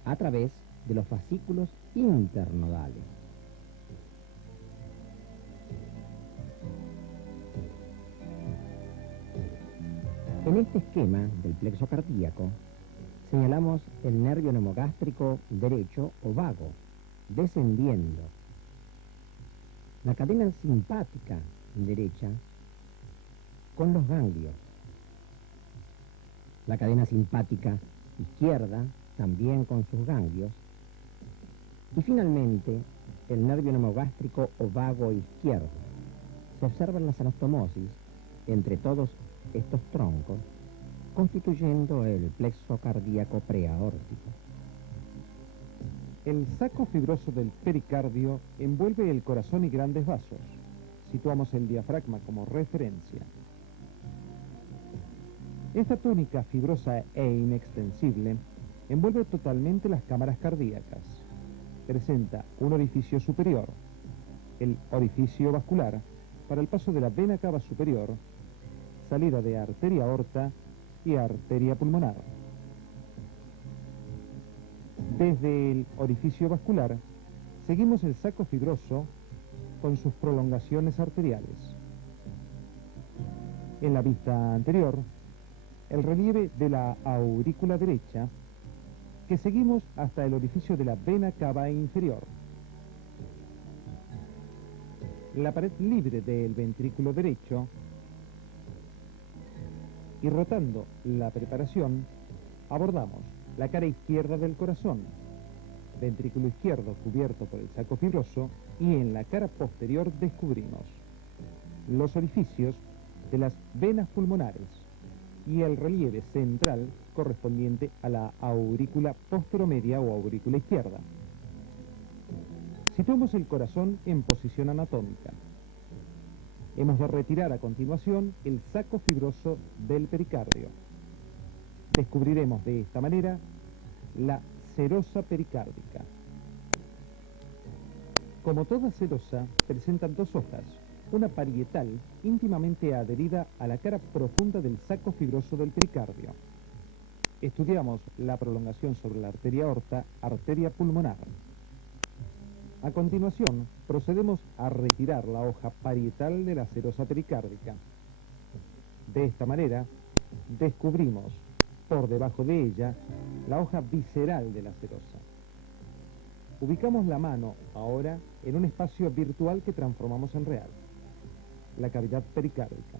a través de los fascículos internodales. En este esquema del plexo cardíaco, señalamos el nervio neumogástrico derecho o vago, descendiendo. La cadena simpática derecha con los ganglios. La cadena simpática izquierda también con sus ganglios. Y finalmente, el nervio neumogástrico o vago izquierdo. Se observa las anastomosis entre todos estos troncos, constituyendo el plexo cardíaco preaórtico. El saco fibroso del pericardio envuelve el corazón y grandes vasos. Situamos el diafragma como referencia. Esta túnica fibrosa e inextensible envuelve totalmente las cámaras cardíacas. Presenta un orificio superior, el orificio vascular, para el paso de la vena cava superior, salida de arteria aorta y arteria pulmonar. Desde el orificio vascular, seguimos el saco fibroso con sus prolongaciones arteriales. En la vista anterior, el relieve de la aurícula derecha, que seguimos hasta el orificio de la vena cava inferior. La pared libre del ventrículo derecho, y rotando la preparación, abordamos la cara izquierda del corazón, ventrículo izquierdo cubierto por el saco fibroso, y en la cara posterior descubrimos los orificios de las venas pulmonares y el relieve central correspondiente a la aurícula posteromedia o aurícula izquierda. Situamos el corazón en posición anatómica. Hemos de retirar a continuación el saco fibroso del pericardio. Descubriremos de esta manera la serosa pericárdica. Como toda serosa, presentan dos hojas, una parietal íntimamente adherida a la cara profunda del saco fibroso del pericardio. Estudiamos la prolongación sobre la arteria aorta, arteria pulmonar. A continuación, procedemos a retirar la hoja parietal de la serosa pericárdica. De esta manera, descubrimos por debajo de ella la hoja visceral de la serosa. Ubicamos la mano ahora en un espacio virtual que transformamos en real, la cavidad pericárdica.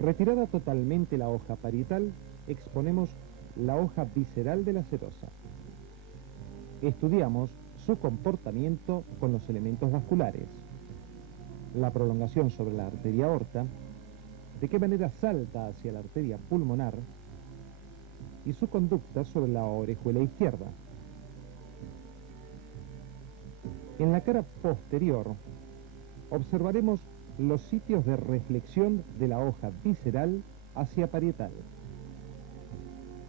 Retirada totalmente la hoja parietal, exponemos la hoja visceral de la serosa. Estudiamos su comportamiento con los elementos vasculares, la prolongación sobre la arteria aorta, de qué manera salta hacia la arteria pulmonar y su conducta sobre la orejuela izquierda. En la cara posterior observaremos los sitios de reflexión de la hoja visceral hacia parietal.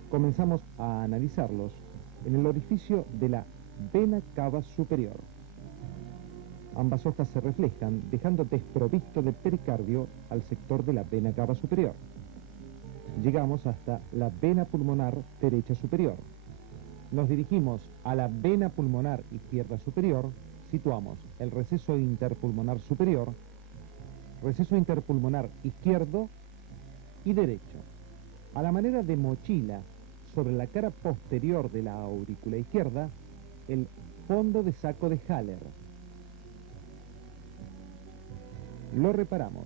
Comenzamos a analizarlos en el orificio de la vena cava superior. Ambas hojas se reflejan, dejando desprovisto de pericardio al sector de la vena cava superior. Llegamos hasta la vena pulmonar derecha superior. Nos dirigimos a la vena pulmonar izquierda superior, situamos el receso interpulmonar superior, receso interpulmonar izquierdo y derecho. A la manera de mochila, sobre la cara posterior de la aurícula izquierda, el fondo de saco de Haller. Lo reparamos.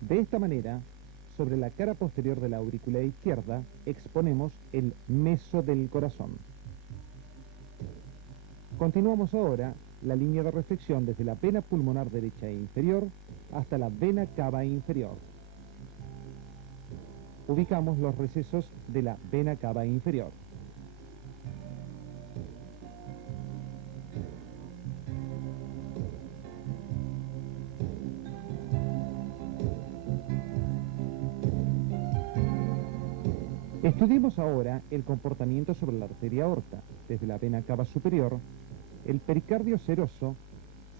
De esta manera, sobre la cara posterior de la aurícula izquierda, exponemos el meso del corazón. Continuamos ahora la línea de reflexión desde la vena pulmonar derecha e inferior hasta la vena cava inferior. Ubicamos los recesos de la vena cava inferior. Estudiemos ahora el comportamiento sobre la arteria aorta. Desde la vena cava superior, el pericardio seroso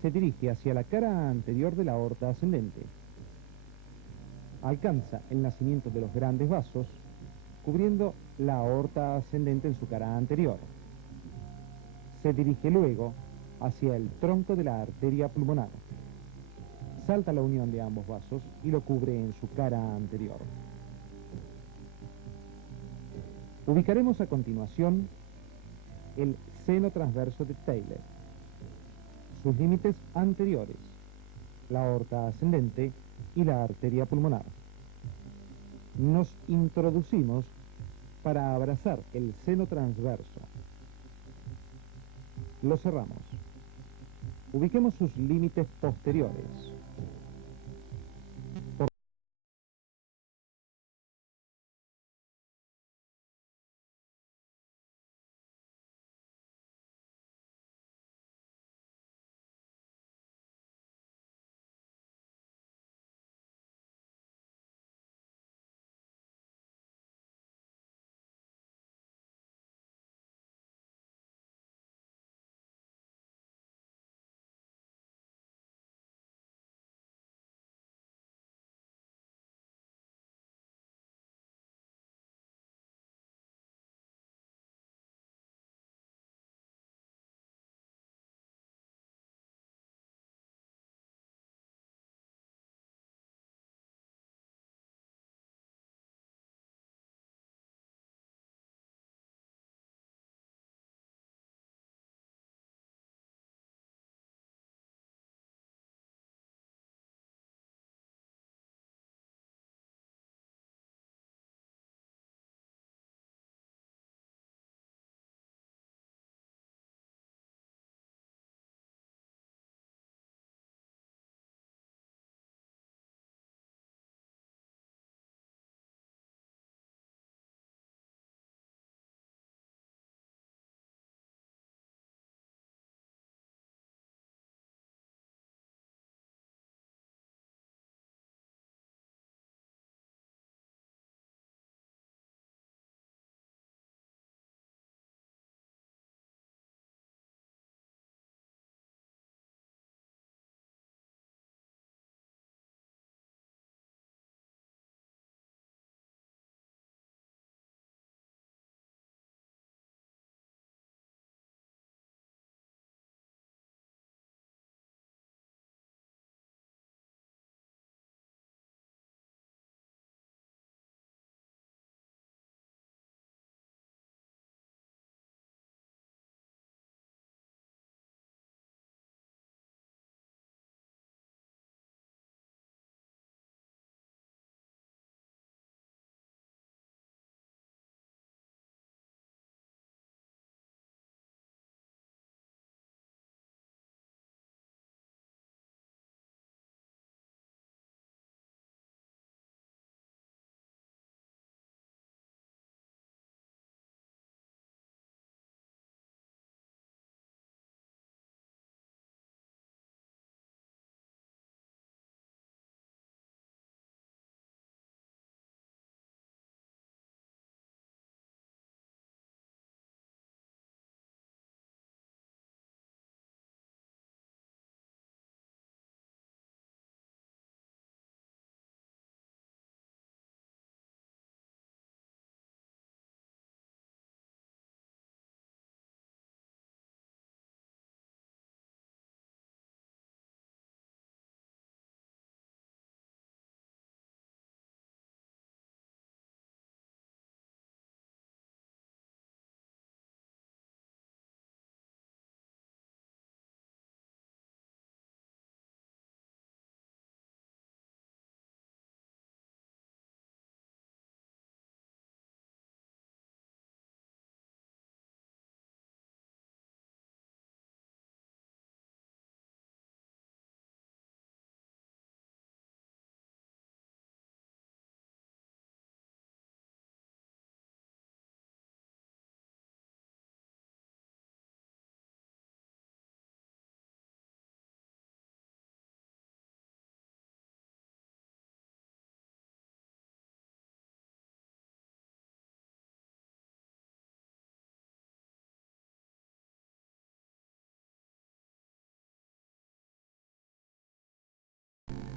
se dirige hacia la cara anterior de la aorta ascendente. Alcanza el nacimiento de los grandes vasos, cubriendo la aorta ascendente en su cara anterior. Se dirige luego hacia el tronco de la arteria pulmonar. Salta la unión de ambos vasos y lo cubre en su cara anterior. Ubicaremos a continuación el seno transverso de Taylor. Sus límites anteriores, la aorta ascendente y la arteria pulmonar. Nos introducimos para abrazar el seno transverso. Lo cerramos. Ubiquemos sus límites posteriores.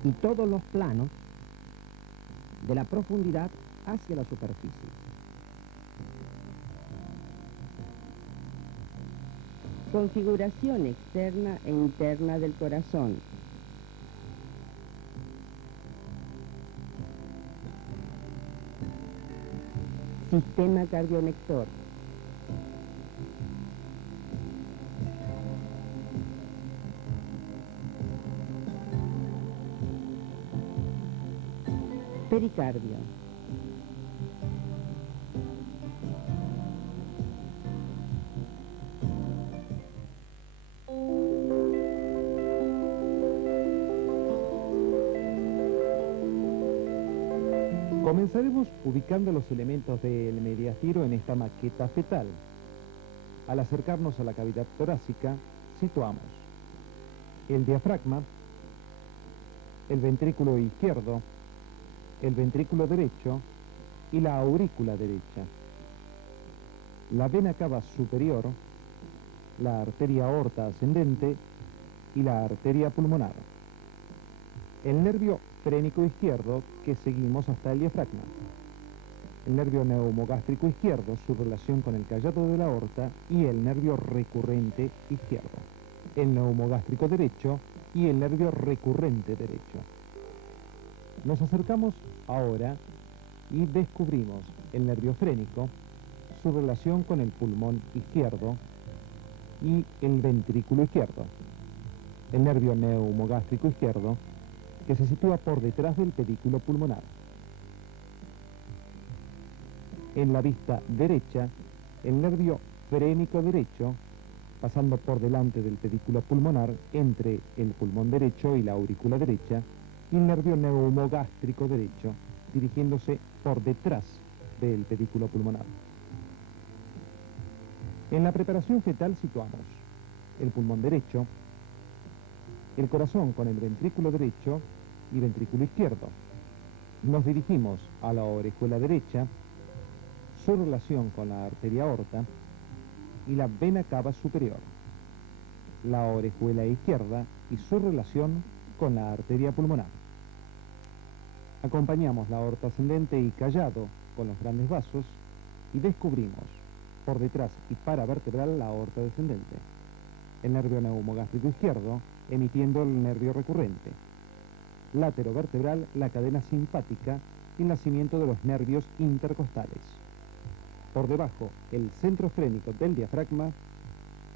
y todos los planos de la profundidad hacia la superficie. Configuración externa e interna del corazón. Sistema cardionector. Pericardio. Comenzaremos ubicando los elementos del mediastino en esta maqueta fetal. Al acercarnos a la cavidad torácica, situamos el diafragma, el ventrículo izquierdo, el ventrículo derecho y la aurícula derecha. La vena cava superior, la arteria aorta ascendente y la arteria pulmonar. El nervio frénico izquierdo que seguimos hasta el diafragma. El nervio neumogástrico izquierdo, su relación con el callado de la aorta, y el nervio recurrente izquierdo. El neumogástrico derecho y el nervio recurrente derecho. Nos acercamos ahora y descubrimos el nervio frénico, su relación con el pulmón izquierdo y el ventrículo izquierdo. El nervio neumogástrico izquierdo, que se sitúa por detrás del pedículo pulmonar. En la vista derecha, el nervio frénico derecho, pasando por delante del pedículo pulmonar, entre el pulmón derecho y la aurícula derecha, y el nervio neumogástrico derecho, dirigiéndose por detrás del pedículo pulmonar. En la preparación fetal situamos el pulmón derecho, el corazón con el ventrículo derecho y ventrículo izquierdo. Nos dirigimos a la orejuela derecha, su relación con la arteria aorta y la vena cava superior. La orejuela izquierda y su relación con la arteria pulmonar. Acompañamos la aorta ascendente y callado con los grandes vasos y descubrimos por detrás y paravertebral la aorta descendente. El nervio neumogástrico izquierdo emitiendo el nervio recurrente. Laterovertebral, la cadena simpática y el nacimiento de los nervios intercostales. Por debajo, el centro frénico del diafragma,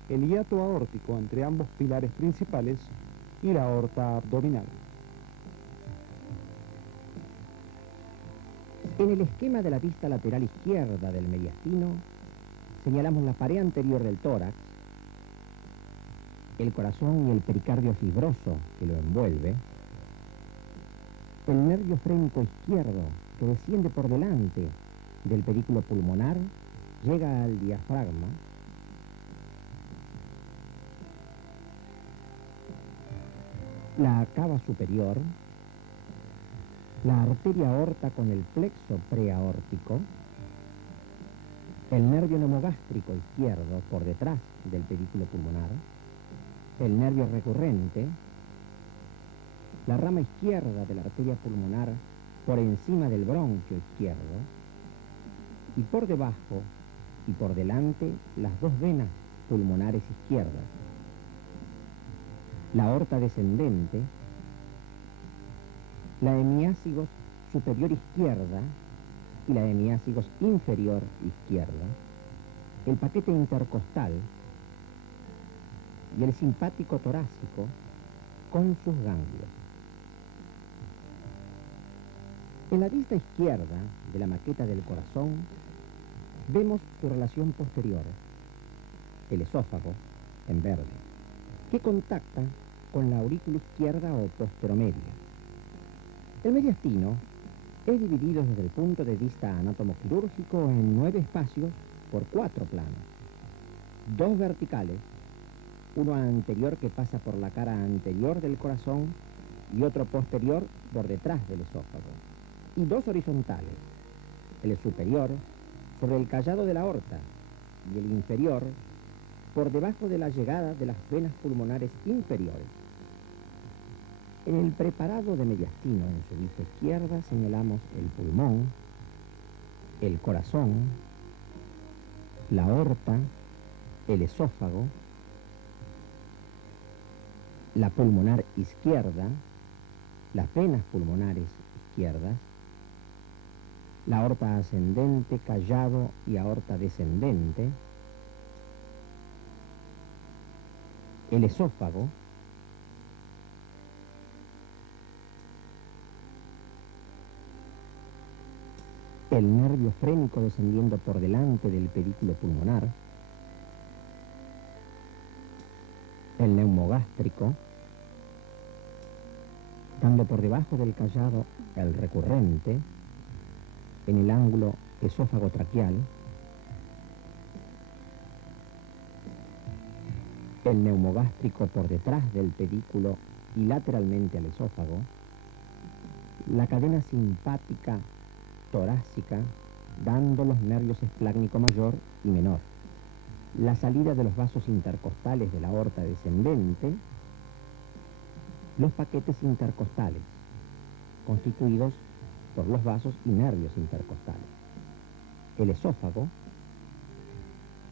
el hiato aórtico entre ambos pilares principales y la aorta abdominal. En el esquema de la vista lateral izquierda del mediastino, señalamos la pared anterior del tórax, el corazón y el pericardio fibroso que lo envuelve, el nervio frénico izquierdo que desciende por delante del pedículo pulmonar, llega al diafragma, la cava superior, la arteria aorta con el plexo preaórtico, el nervio neumogástrico izquierdo por detrás del pedículo pulmonar, el nervio recurrente, la rama izquierda de la arteria pulmonar por encima del bronquio izquierdo, y por debajo y por delante las dos venas pulmonares izquierdas, la aorta descendente, la hemiácigos superior izquierda y la hemiácigos inferior izquierda, el paquete intercostal y el simpático torácico con sus ganglios. En la vista izquierda de la maqueta del corazón vemos su relación posterior, el esófago en verde, que contacta con la aurícula izquierda o posteromedia. El mediastino es dividido desde el punto de vista anatomoquirúrgico en 9 espacios por 4 planos, 2 verticales, uno anterior que pasa por la cara anterior del corazón y otro posterior por detrás del esófago, y 2 horizontales, el superior sobre el callado de la aorta y el inferior por debajo de la llegada de las venas pulmonares inferiores. En el preparado de mediastino en su vista izquierda señalamos el pulmón, el corazón, la aorta, el esófago, la pulmonar izquierda, las venas pulmonares izquierdas, la aorta ascendente, callado y aorta descendente, el esófago, el nervio frénico descendiendo por delante del pedículo pulmonar, el neumogástrico, dando por debajo del callado el recurrente, en el ángulo esófago-traqueal, el neumogástrico por detrás del pedículo y lateralmente al esófago, la cadena simpática torácica, dando los nervios esplácnico mayor y menor, la salida de los vasos intercostales de la aorta descendente, los paquetes intercostales, constituidos por los vasos y nervios intercostales, el esófago,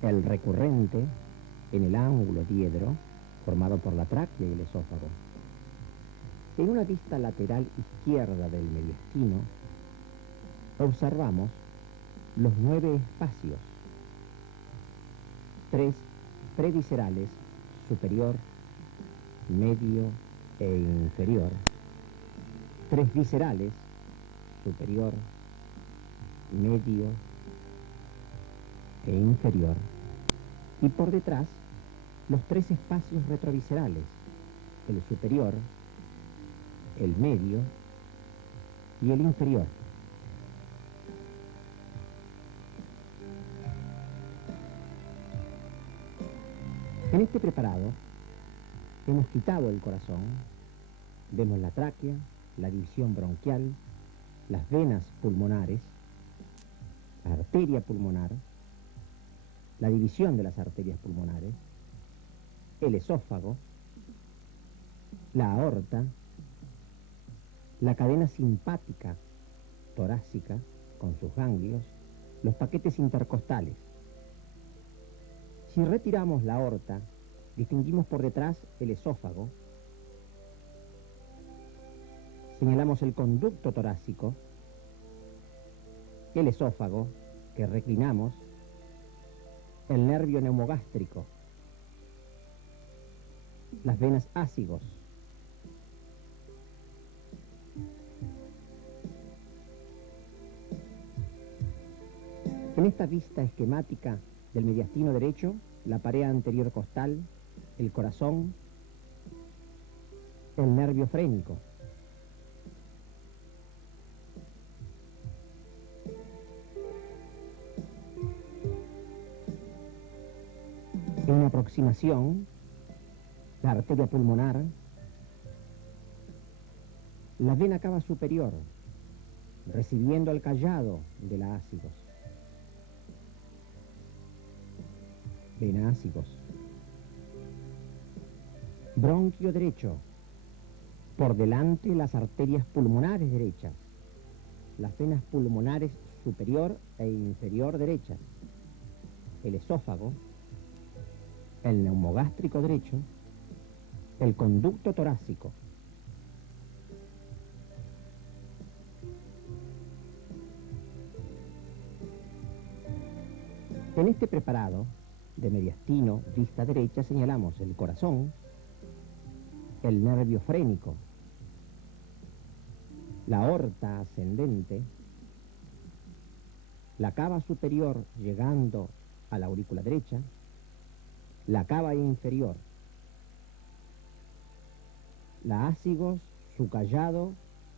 el recurrente en el ángulo diedro, formado por la tráquea y el esófago. En una vista lateral izquierda del mediastino, observamos los 9 espacios, 3 previscerales, superior, medio e inferior, 3 viscerales, superior, medio e inferior, y por detrás los 3 espacios retroviscerales, el superior, el medio y el inferior. En este preparado hemos quitado el corazón, vemos la tráquea, la división bronquial, las venas pulmonares, la arteria pulmonar, la división de las arterias pulmonares, el esófago, la aorta, la cadena simpática torácica con sus ganglios, los paquetes intercostales. Si retiramos la aorta, distinguimos por detrás el esófago, señalamos el conducto torácico, el esófago, que reclinamos, el nervio neumogástrico, las venas ácigos, en esta vista esquemática del mediastino derecho, la pared anterior costal, el corazón, el nervio frénico. En una aproximación, la arteria pulmonar, la vena cava superior, recibiendo el callado de la ácigos. Vena ácigos. Bronquio derecho, por delante las arterias pulmonares derechas, las venas pulmonares superior e inferior derechas, el esófago, el neumogástrico derecho, el conducto torácico. En este preparado de mediastino, vista derecha, señalamos el corazón, el nervio frénico, la aorta ascendente, la cava superior llegando a la aurícula derecha, la cava inferior, la ácigos, su callado,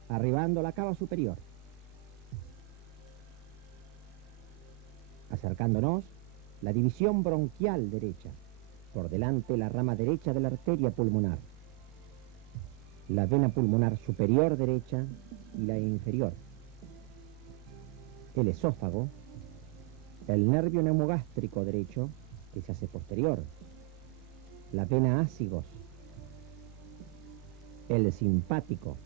arribando a la cava superior. Acercándonos, la división bronquial derecha, por delante la rama derecha de la arteria pulmonar, la vena pulmonar superior derecha y la inferior, el esófago, el nervio neumogástrico derecho, que se hace posterior, la vena ácigos, el simpático.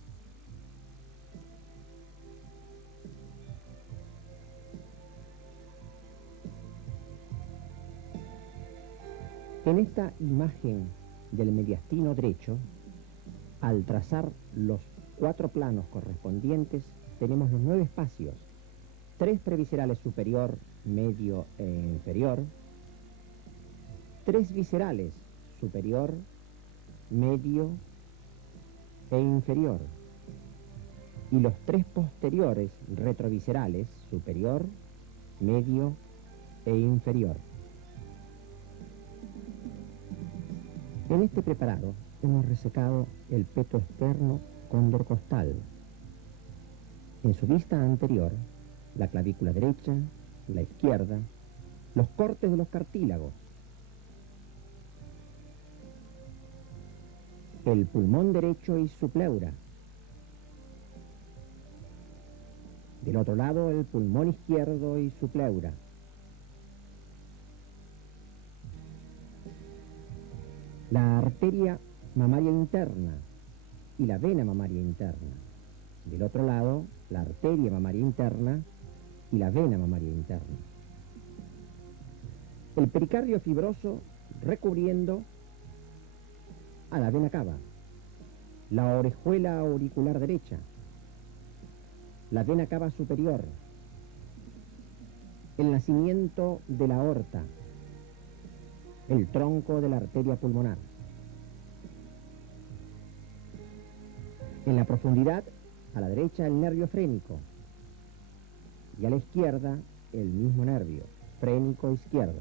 En esta imagen del mediastino derecho, al trazar los 4 planos correspondientes, tenemos los 9 espacios, 3 previscerales superior, medio e inferior, 3 viscerales superior, medio e inferior, y los 3 posteriores retroviscerales superior, medio e inferior. En este preparado hemos resecado el peto externo condrocostal. En su vista anterior, la clavícula derecha, la izquierda, los cortes de los cartílagos, el pulmón derecho y su pleura. Del otro lado, el pulmón izquierdo y su pleura. La arteria mamaria interna y la vena mamaria interna. Del otro lado, la arteria mamaria interna y la vena mamaria interna. El pericardio fibroso recubriendo a la vena cava, la orejuela auricular derecha, la vena cava superior, el nacimiento de la aorta, el tronco de la arteria pulmonar. En la profundidad, a la derecha el nervio frénico y a la izquierda el mismo nervio, frénico izquierdo.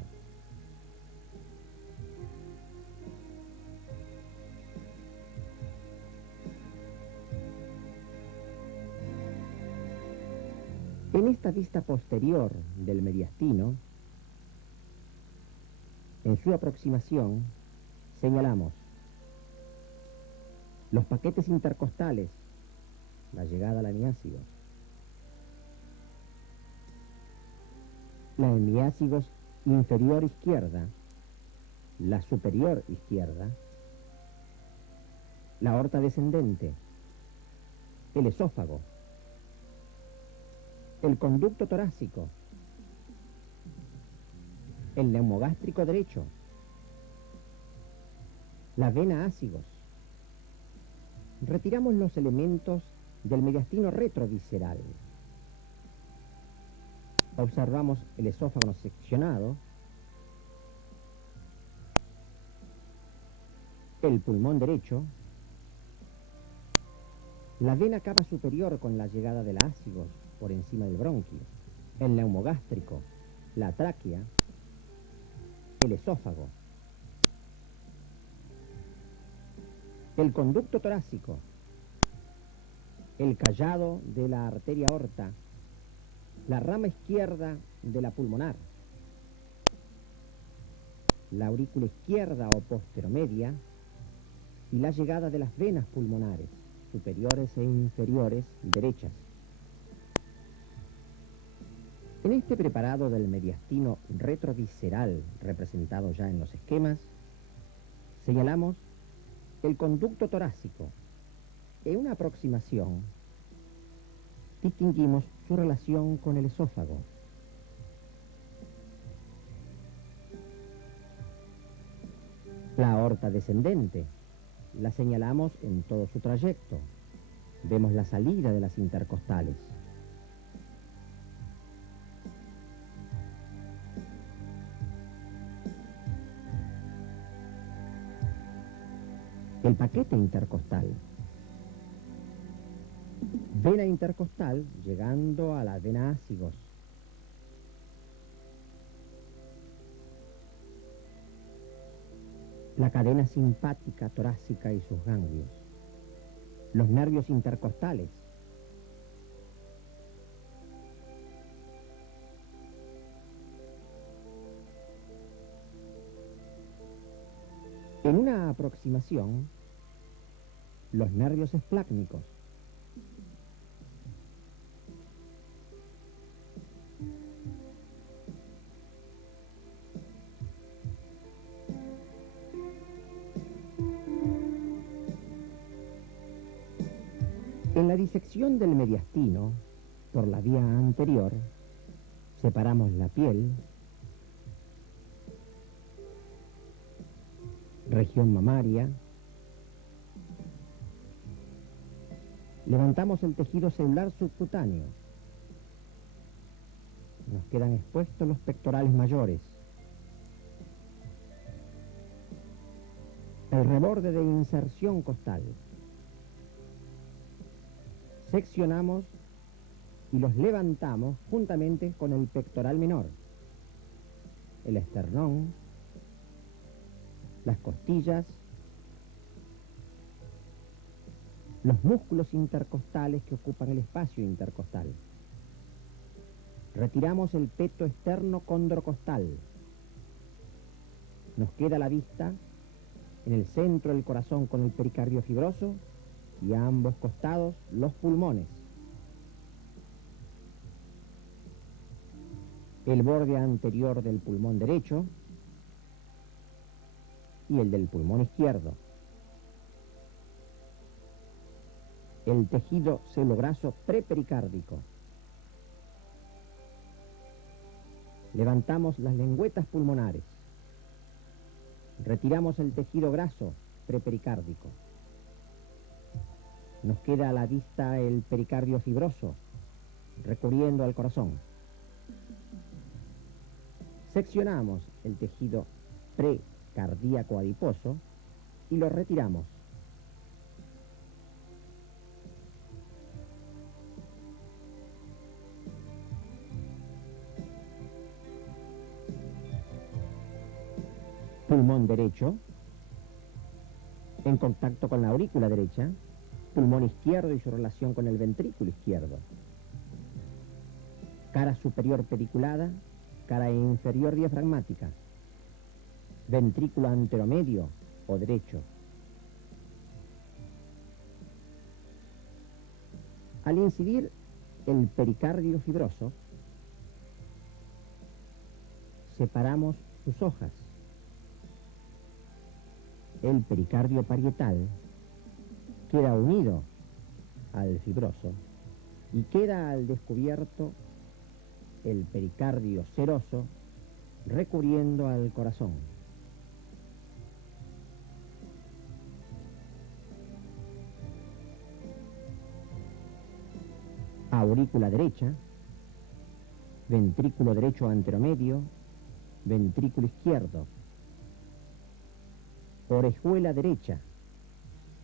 En esta vista posterior del mediastino, en su aproximación, señalamos los paquetes intercostales, la llegada al hemiácigo, la hemiácigos inferior izquierda, la superior izquierda, la aorta descendente, el esófago, el conducto torácico, el neumogástrico derecho, la vena ácigos. Retiramos los elementos del mediastino retrovisceral. Observamos el esófago seccionado, el pulmón derecho, la vena cava superior con la llegada del ácigos por encima del bronquio, el neumogástrico, la tráquea, el esófago, el conducto torácico, el callado de la arteria aorta, la rama izquierda de la pulmonar, la aurícula izquierda o posteromedia y la llegada de las venas pulmonares, superiores e inferiores, derechas. En este preparado del mediastino retrovisceral, representado ya en los esquemas, señalamos el conducto torácico. En una aproximación, distinguimos su relación con el esófago. La aorta descendente la señalamos en todo su trayecto. Vemos la salida de las intercostales. El paquete intercostal. Vena intercostal llegando a la vena ácigos. La cadena simpática torácica y sus ganglios. Los nervios intercostales. En una aproximación, los nervios esplácnicos. En la disección del mediastino, por la vía anterior, separamos la piel, región mamaria, levantamos el tejido celular subcutáneo, nos quedan expuestos los pectorales mayores, el reborde de inserción costal. Seccionamos y los levantamos juntamente con el pectoral menor, el esternón, las costillas, los músculos intercostales que ocupan el espacio intercostal. Retiramos el peto externo condrocostal. Nos queda a la vista en el centro del corazón con el pericardio fibroso y a ambos costados los pulmones. El borde anterior del pulmón derecho y el del pulmón izquierdo. El tejido celograso prepericárdico. Levantamos las lengüetas pulmonares. Retiramos el tejido graso prepericárdico. Nos queda a la vista el pericardio fibroso, recurriendo al corazón. Seccionamos el tejido precardíaco adiposo y lo retiramos. Pulmón derecho, en contacto con la aurícula derecha, pulmón izquierdo y su relación con el ventrículo izquierdo. Cara superior pediculada, cara inferior diafragmática, ventrículo anteromedio o derecho. Al incidir el pericardio fibroso, separamos sus hojas. El pericardio parietal queda unido al fibroso y queda al descubierto el pericardio seroso recurriendo al corazón. Aurícula derecha, ventrículo derecho anteromedio, ventrículo izquierdo, orejuela derecha,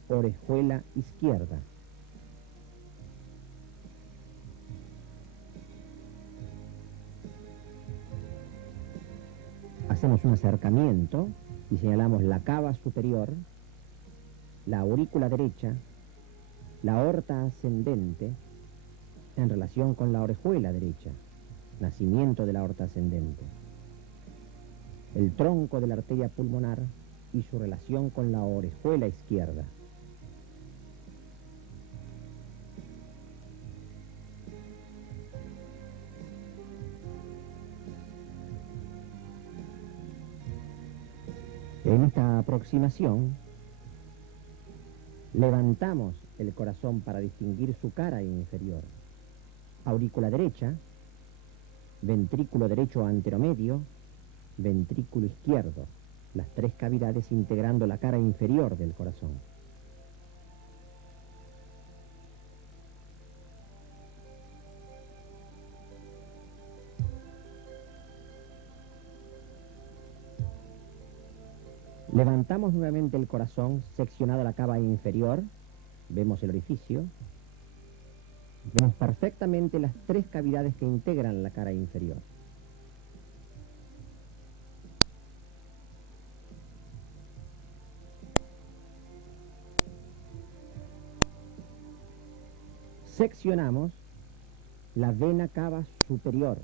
orejuela izquierda. Hacemos un acercamiento y señalamos la cava superior, la aurícula derecha, la aorta ascendente en relación con la orejuela derecha, nacimiento de la aorta ascendente, el tronco de la arteria pulmonar y su relación con la orejuela izquierda. En esta aproximación, levantamos el corazón para distinguir su cara inferior. Aurícula derecha, ventrículo derecho anteromedio, ventrículo izquierdo, las tres cavidades integrando la cara inferior del corazón. Levantamos nuevamente el corazón, seccionado la cava inferior, vemos el orificio, vemos perfectamente las tres cavidades que integran la cara inferior. Seccionamos la vena cava superior,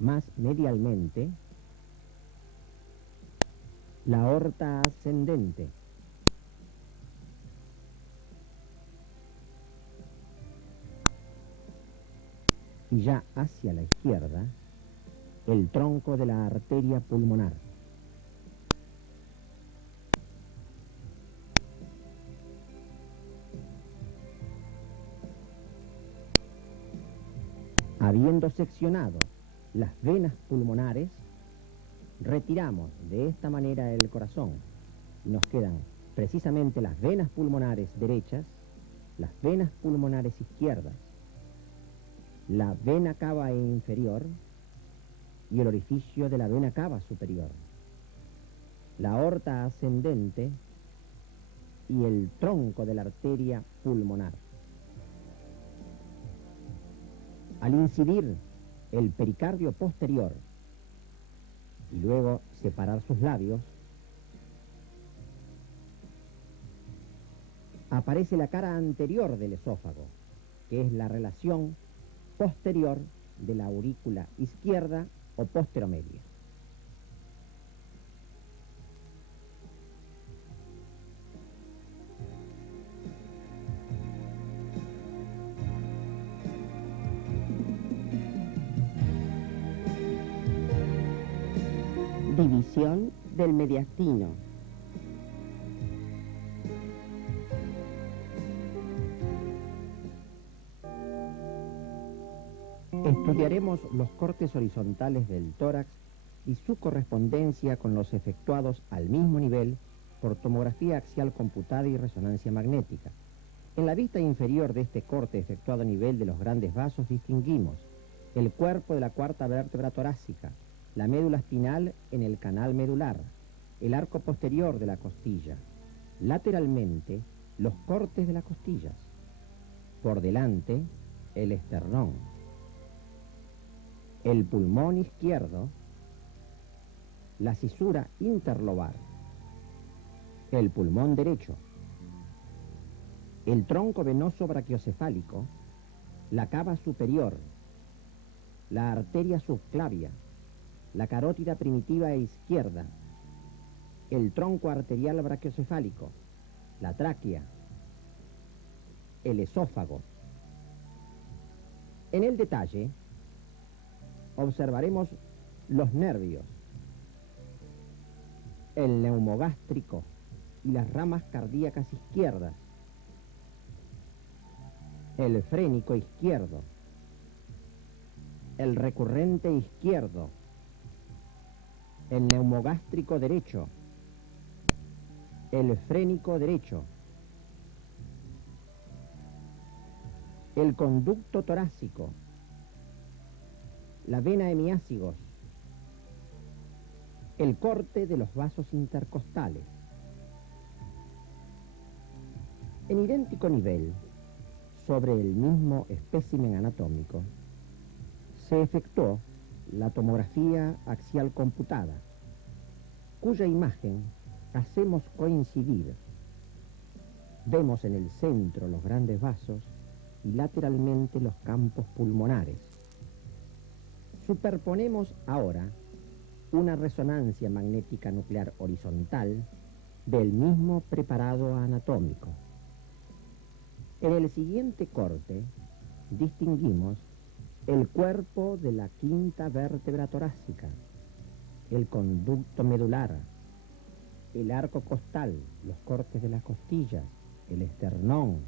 más medialmente la aorta ascendente, y ya hacia la izquierda el tronco de la arteria pulmonar. Habiendo seccionado las venas pulmonares, retiramos de esta manera el corazón y nos quedan precisamente las venas pulmonares derechas, las venas pulmonares izquierdas, la vena cava inferior y el orificio de la vena cava superior, la aorta ascendente y el tronco de la arteria pulmonar. Al incidir el pericardio posterior y luego separar sus labios, aparece la cara anterior del esófago, que es la relación posterior de la aurícula izquierda o posteromedia. División del mediastino. Estudiaremos los cortes horizontales del tórax y su correspondencia con los efectuados al mismo nivel por tomografía axial computada y resonancia magnética. En la vista inferior de este corte efectuado a nivel de los grandes vasos distinguimos el cuerpo de la cuarta vértebra torácica, la médula espinal en el canal medular, el arco posterior de la costilla, lateralmente los cortes de las costillas, por delante el esternón, el pulmón izquierdo, la cisura interlobar, el pulmón derecho, el tronco venoso brachiocefálico, la cava superior, la arteria subclavia, la carótida primitiva e izquierda, el tronco arterial brachiocefálico, la tráquea, el esófago. En el detalle, observaremos los nervios, el neumogástrico y las ramas cardíacas izquierdas, el frénico izquierdo, el recurrente izquierdo, el neumogástrico derecho, el frénico derecho, el conducto torácico, la vena hemiácigos, el corte de los vasos intercostales. En idéntico nivel, sobre el mismo espécimen anatómico, se efectuó la tomografía axial computada, cuya imagen hacemos coincidir. Vemos en el centro los grandes vasos y lateralmente los campos pulmonares. Superponemos ahora una resonancia magnética nuclear horizontal del mismo preparado anatómico. En el siguiente corte distinguimos el cuerpo de la quinta vértebra torácica, el conducto medular, el arco costal, los cortes de las costillas, el esternón,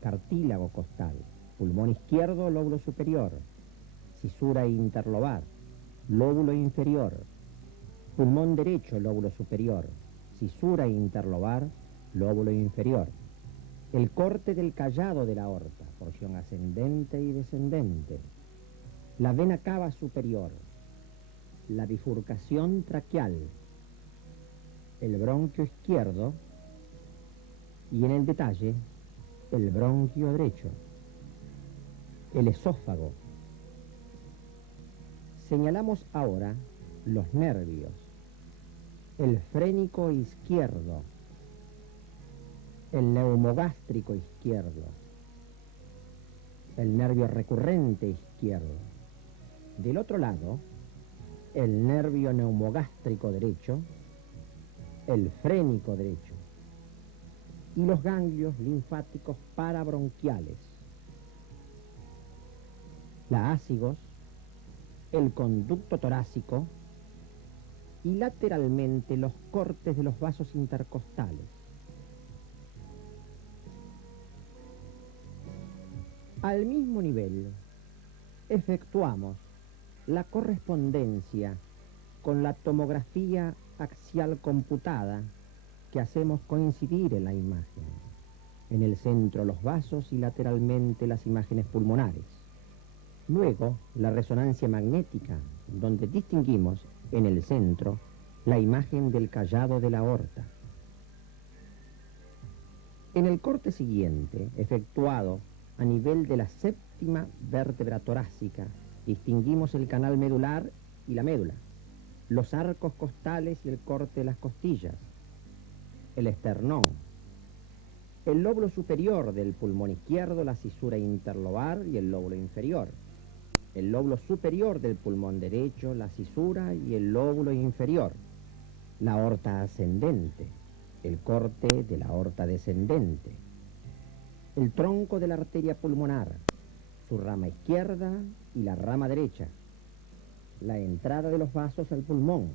cartílago costal, pulmón izquierdo, lóbulo superior, cisura interlobar, lóbulo inferior, pulmón derecho, lóbulo superior, cisura interlobar, lóbulo inferior, el corte del callado de la aorta, porción ascendente y descendente, la vena cava superior, la bifurcación traqueal, el bronquio izquierdo y en el detalle el bronquio derecho, el esófago. Señalamos ahora los nervios, el frénico izquierdo, el neumogástrico izquierdo, el nervio recurrente izquierdo. Del otro lado, el nervio neumogástrico derecho, el frénico derecho y los ganglios linfáticos parabronquiales, la ácigos, el conducto torácico y lateralmente los cortes de los vasos intercostales. Al mismo nivel, efectuamos la correspondencia con la tomografía axial computada que hacemos coincidir en la imagen. En el centro los vasos y lateralmente las imágenes pulmonares. Luego, la resonancia magnética, donde distinguimos en el centro la imagen del callado de la aorta. En el corte siguiente, efectuado a nivel de la séptima vértebra torácica, distinguimos el canal medular y la médula, los arcos costales y el corte de las costillas, el esternón, el lóbulo superior del pulmón izquierdo, la cisura interlobar y el lóbulo inferior, el lóbulo superior del pulmón derecho, la cisura y el lóbulo inferior, la aorta ascendente, el corte de la aorta descendente, el tronco de la arteria pulmonar, su rama izquierda y la rama derecha, la entrada de los vasos al pulmón,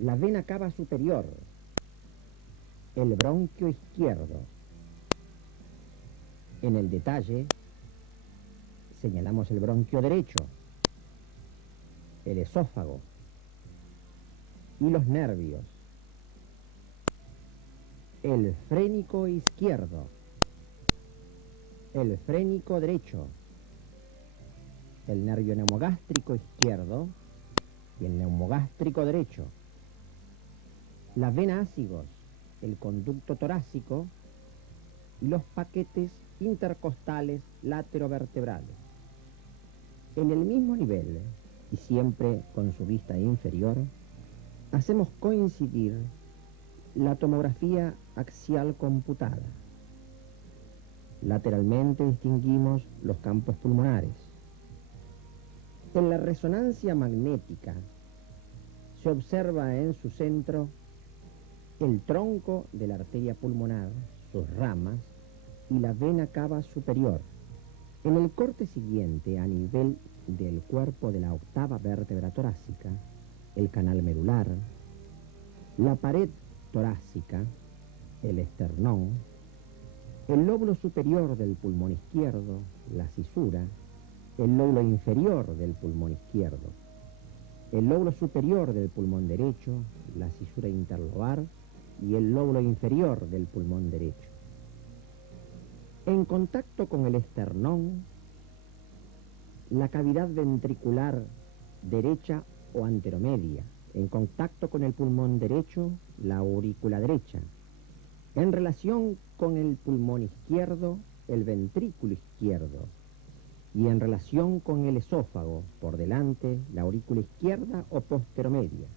la vena cava superior, el bronquio izquierdo. En el detalle señalamos el bronquio derecho, el esófago y los nervios, el frénico izquierdo, el frénico derecho, el nervio neumogástrico izquierdo y el neumogástrico derecho, la vena ácigos, el conducto torácico y los paquetes intercostales laterovertebrales. En el mismo nivel, y siempre con su vista inferior, hacemos coincidir la tomografía axial computada. Lateralmente distinguimos los campos pulmonares. En la resonancia magnética se observa en su centro el tronco de la arteria pulmonar, sus ramas y la vena cava superior. En el corte siguiente, a nivel del cuerpo de la octava vértebra torácica, el canal medular, la pared torácica, el esternón, el lóbulo superior del pulmón izquierdo, la cisura, el lóbulo inferior del pulmón izquierdo, el lóbulo superior del pulmón derecho, la cisura interlobar y el lóbulo inferior del pulmón derecho. En contacto con el esternón, la cavidad ventricular derecha o anteromedia. En contacto con el pulmón derecho, la aurícula derecha. En relación con el pulmón izquierdo, el ventrículo izquierdo. Y en relación con el esófago, por delante, la aurícula izquierda o posteromedia.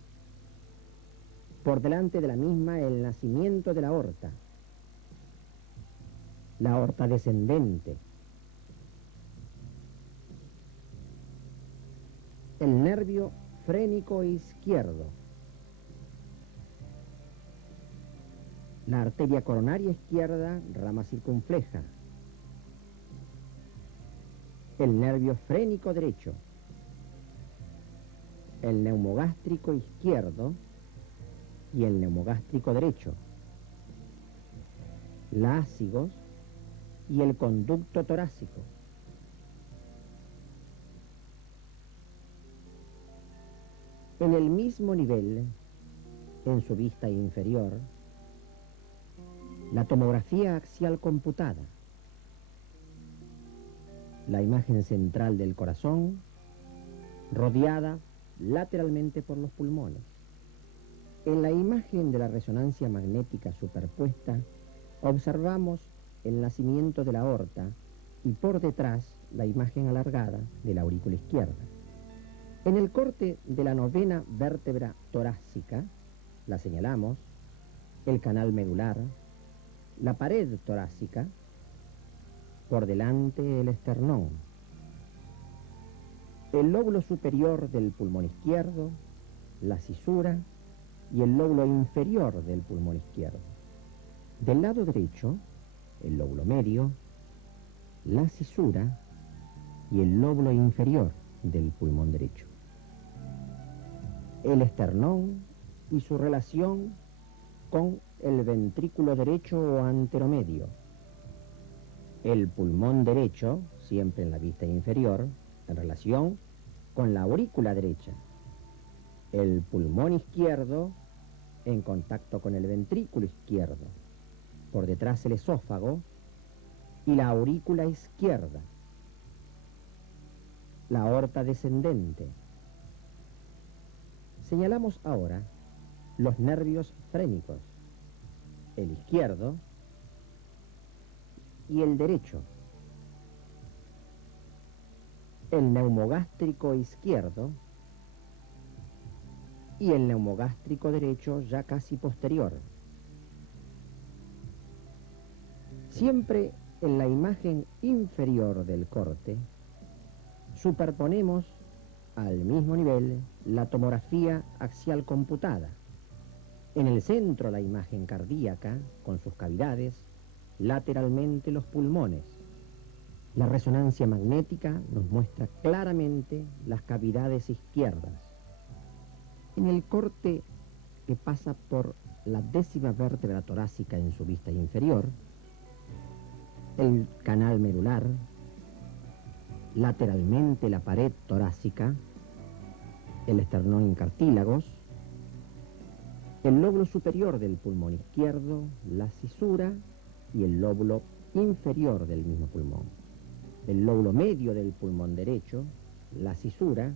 Por delante de la misma, el nacimiento de la aorta. La aorta descendente. El nervio frénico izquierdo. La arteria coronaria izquierda, rama circunfleja. El nervio frénico derecho. El neumogástrico izquierdo y el neumogástrico derecho. La ácigos y el conducto torácico. En el mismo nivel, en su vista inferior, la tomografía axial computada, la imagen central del corazón, rodeada lateralmente por los pulmones. En la imagen de la resonancia magnética superpuesta, observamos el nacimiento de la aorta y por detrás la imagen alargada de la aurícula izquierda. En el corte de la novena vértebra torácica, la señalamos, el canal medular, la pared torácica, por delante el esternón, el lóbulo superior del pulmón izquierdo, la cisura y el lóbulo inferior del pulmón izquierdo. Del lado derecho, el lóbulo medio, la cisura y el lóbulo inferior del pulmón derecho. El esternón y su relación con el ventrículo derecho o anteromedio. El pulmón derecho, siempre en la vista inferior, en relación con la aurícula derecha. El pulmón izquierdo en contacto con el ventrículo izquierdo. Por detrás el esófago y la aurícula izquierda. La aorta descendente. Señalamos ahora los nervios frénicos, el izquierdo y el derecho. El neumogástrico izquierdo y el neumogástrico derecho ya casi posterior. Siempre en la imagen inferior del corte superponemos al mismo nivel la tomografía axial computada. En el centro la imagen cardíaca con sus cavidades, lateralmente los pulmones. La resonancia magnética nos muestra claramente las cavidades izquierdas. En el corte que pasa por la 10ª vértebra torácica en su vista inferior, el canal medular, lateralmente la pared torácica, el esternón en cartílagos, el lóbulo superior del pulmón izquierdo, la cisura y el lóbulo inferior del mismo pulmón. El lóbulo medio del pulmón derecho, la cisura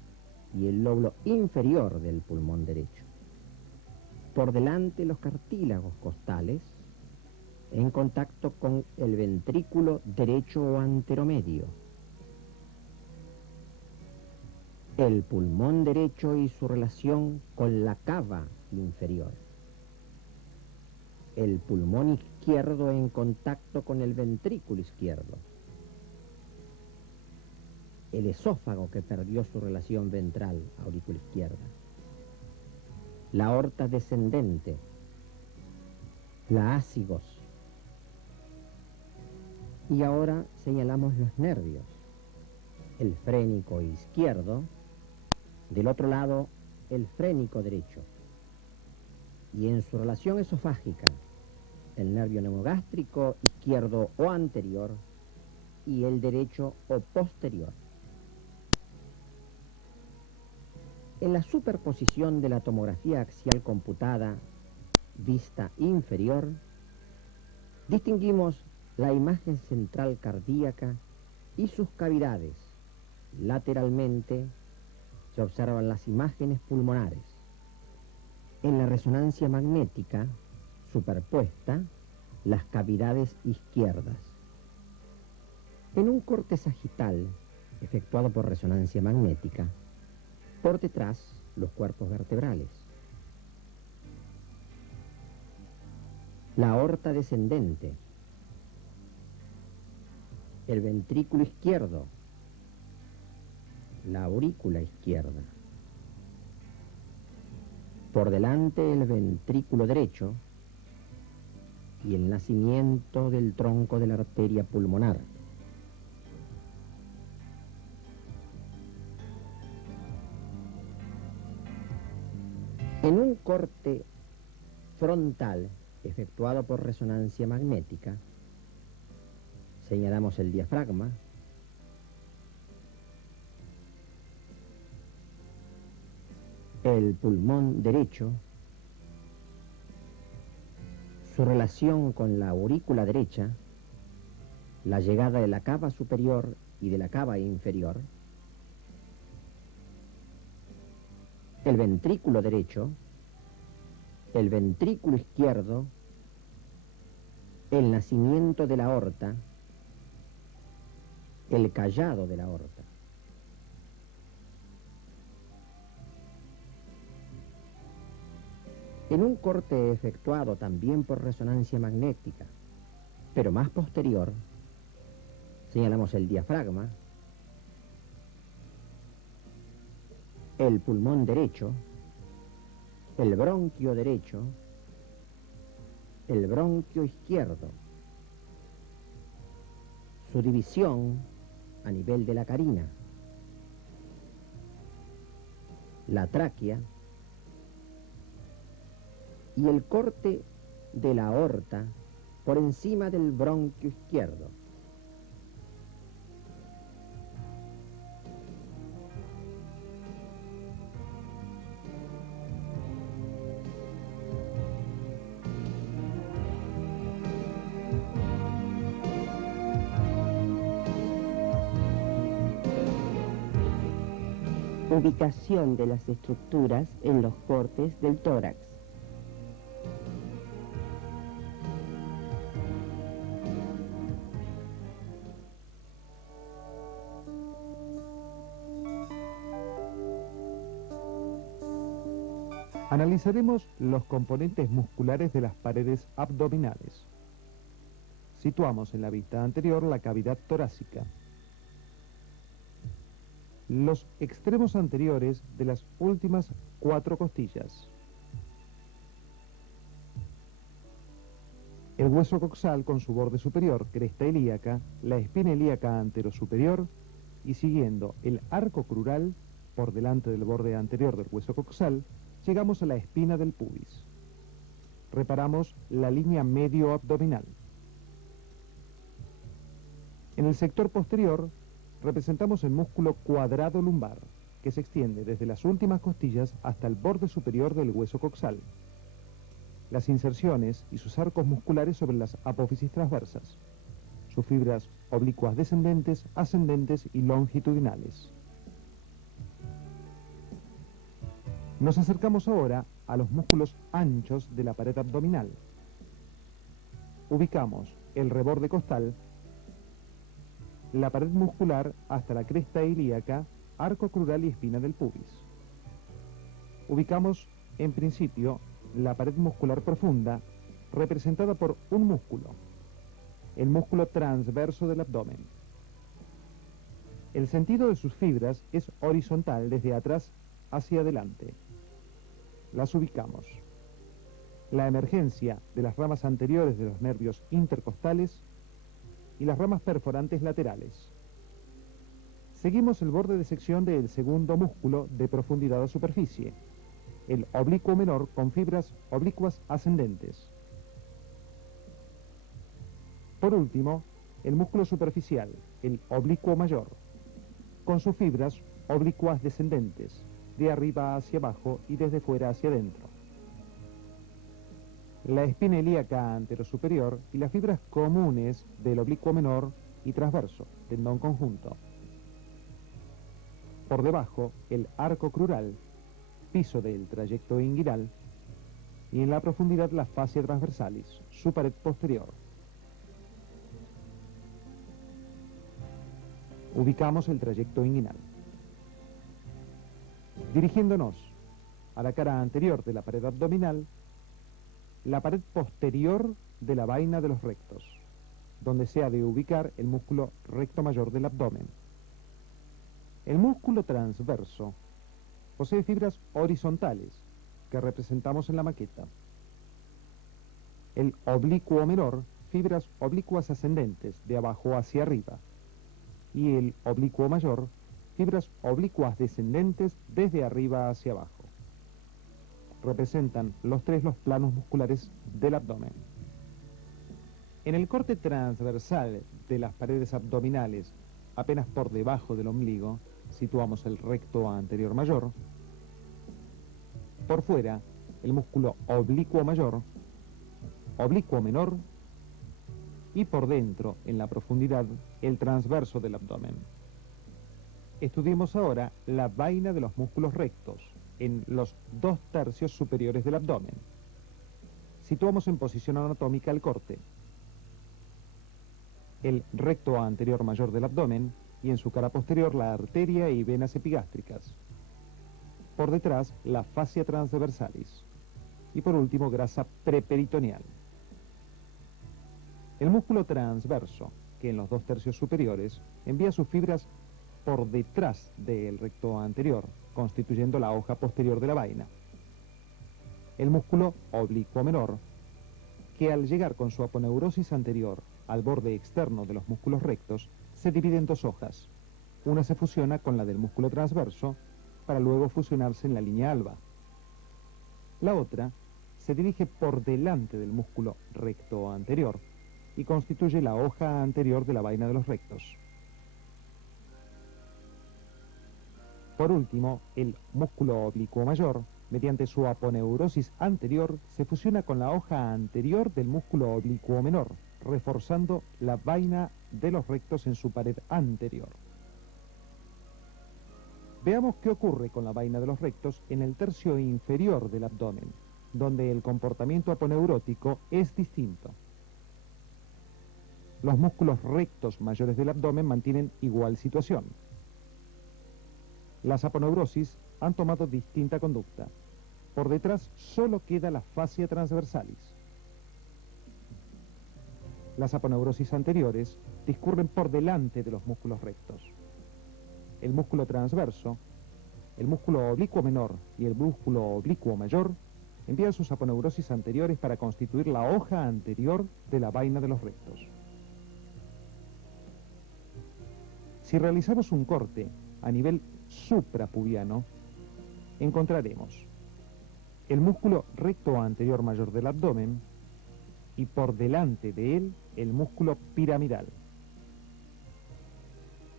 y el lóbulo inferior del pulmón derecho. Por delante los cartílagos costales en contacto con el ventrículo derecho o anteromedio. El pulmón derecho y su relación con la cava inferior. El pulmón izquierdo en contacto con el ventrículo izquierdo. El esófago que perdió su relación ventral, aurícula izquierda. La aorta descendente. La ácigos. Y ahora señalamos los nervios. El frénico izquierdo. Del otro lado, el frénico derecho. Y en su relación esofágica, el nervio neumogástrico izquierdo o anterior y el derecho o posterior. En la superposición de la tomografía axial computada, vista inferior, distinguimos la imagen central cardíaca y sus cavidades. Lateralmente se observan las imágenes pulmonares. En la resonancia magnética, superpuesta, las cavidades izquierdas. En un corte sagital, efectuado por resonancia magnética, por detrás, los cuerpos vertebrales. La aorta descendente. El ventrículo izquierdo. La aurícula izquierda. Por delante el ventrículo derecho y el nacimiento del tronco de la arteria pulmonar. En un corte frontal efectuado por resonancia magnética, señalamos el diafragma, el pulmón derecho, su relación con la aurícula derecha, la llegada de la cava superior y de la cava inferior, el ventrículo derecho, el ventrículo izquierdo, el nacimiento de la aorta, el callado de la aorta. En un corte efectuado también por resonancia magnética, pero más posterior, señalamos el diafragma, el pulmón derecho, el bronquio derecho, el bronquio izquierdo, su división a nivel de la carina, la tráquea y el corte de la aorta por encima del bronquio izquierdo. Ubicación de las estructuras en los cortes del tórax. Analizaremos los componentes musculares de las paredes abdominales. Situamos en la vista anterior la cavidad torácica, los extremos anteriores de las últimas 4 costillas, el hueso coxal con su borde superior, cresta ilíaca, la espina ilíaca anterosuperior y siguiendo el arco crural por delante del borde anterior del hueso coxal, llegamos a la espina del pubis. Reparamos la línea medio abdominal. En el sector posterior representamos el músculo cuadrado lumbar, que se extiende desde las últimas costillas hasta el borde superior del hueso coxal. Las inserciones y sus arcos musculares sobre las apófisis transversas, sus fibras oblicuas descendentes, ascendentes y longitudinales. Nos acercamos ahora a los músculos anchos de la pared abdominal. Ubicamos el reborde costal, la pared muscular hasta la cresta ilíaca, arco crural y espina del pubis. Ubicamos, en principio, la pared muscular profunda, representada por un músculo, el músculo transverso del abdomen. El sentido de sus fibras es horizontal desde atrás hacia adelante. Las ubicamos. La emergencia de las ramas anteriores de los nervios intercostales y las ramas perforantes laterales. Seguimos el borde de sección del segundo músculo de profundidad a superficie, el oblicuo menor con fibras oblicuas ascendentes. Por último, el músculo superficial, el oblicuo mayor, con sus fibras oblicuas descendentes, de arriba hacia abajo y desde fuera hacia adentro. La espina ilíaca anterosuperior y las fibras comunes del oblicuo menor y transverso, tendón conjunto. Por debajo, el arco crural, piso del trayecto inguinal, y en la profundidad la fascia transversalis, su pared posterior. Ubicamos el trayecto inguinal. Dirigiéndonos a la cara anterior de la pared abdominal, la pared posterior de la vaina de los rectos, donde se ha de ubicar el músculo recto mayor del abdomen. El músculo transverso posee fibras horizontales, que representamos en la maqueta. El oblicuo menor, fibras oblicuas ascendentes, de abajo hacia arriba. Y el oblicuo mayor, fibras oblicuas descendentes desde arriba hacia abajo. Representan los planos musculares del abdomen. En el corte transversal de las paredes abdominales, apenas por debajo del ombligo, situamos el recto anterior mayor. Por fuera, el músculo oblicuo mayor, oblicuo menor, y por dentro, en la profundidad, el transverso del abdomen. Estudiemos ahora la vaina de los músculos rectos, en los 2/3 superiores del abdomen. Situamos en posición anatómica el corte, el recto anterior mayor del abdomen, y en su cara posterior la arteria y venas epigástricas. Por detrás, la fascia transversalis. Y por último, grasa preperitoneal. El músculo transverso, que en los 2/3 superiores envía sus fibras por detrás del recto anterior, constituyendo la hoja posterior de la vaina. El músculo oblicuo menor, que al llegar con su aponeurosis anterior al borde externo de los músculos rectos, se divide en 2 hojas. Una se fusiona con la del músculo transverso, para luego fusionarse en la línea alba. La otra se dirige por delante del músculo recto anterior y constituye la hoja anterior de la vaina de los rectos. Por último, el músculo oblicuo mayor, mediante su aponeurosis anterior, se fusiona con la hoja anterior del músculo oblicuo menor, reforzando la vaina de los rectos en su pared anterior. Veamos qué ocurre con la vaina de los rectos en el tercio inferior del abdomen, donde el comportamiento aponeurótico es distinto. Los músculos rectos mayores del abdomen mantienen igual situación. Las aponeurosis han tomado distinta conducta. Por detrás solo queda la fascia transversalis. Las aponeurosis anteriores discurren por delante de los músculos rectos. El músculo transverso, el músculo oblicuo menor y el músculo oblicuo mayor envían sus aponeurosis anteriores para constituir la hoja anterior de la vaina de los rectos. Si realizamos un corte a nivel suprapubiano, encontraremos el músculo recto anterior mayor del abdomen y por delante de él el músculo piramidal.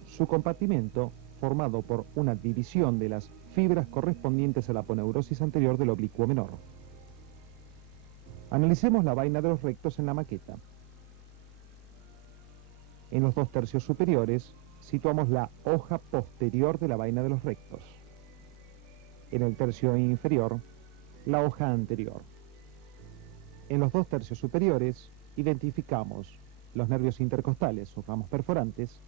Su compartimento formado por una división de las fibras correspondientes a la aponeurosis anterior del oblicuo menor. Analicemos la vaina de los rectos en la maqueta. En los 2 tercios superiores situamos la hoja posterior de la vaina de los rectos. En el tercio inferior, la hoja anterior. En los 2 tercios superiores identificamos los nervios intercostales, sus ramos perforantes,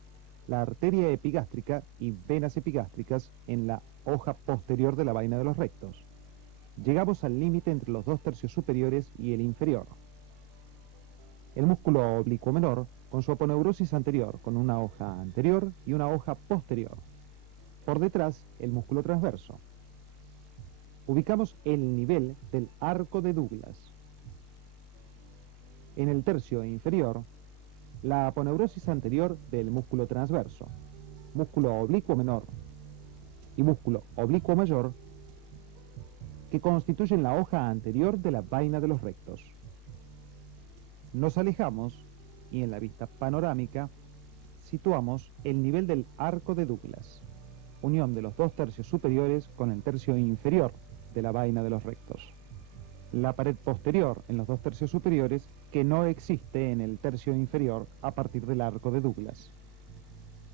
la arteria epigástrica y venas epigástricas en la hoja posterior de la vaina de los rectos. Llegamos al límite entre los 2 tercios superiores y el inferior. El músculo oblicuo menor con su aponeurosis anterior, con una hoja anterior y una hoja posterior. Por detrás, el músculo transverso. Ubicamos el nivel del arco de Douglas. En el tercio inferior, la aponeurosis anterior del músculo transverso, músculo oblicuo menor y músculo oblicuo mayor, que constituyen la hoja anterior de la vaina de los rectos. Nos alejamos y en la vista panorámica situamos el nivel del arco de Douglas, unión de los 2 tercios superiores con el tercio inferior de la vaina de los rectos. La pared posterior en los 2 tercios superiores que no existe en el tercio inferior a partir del arco de Douglas.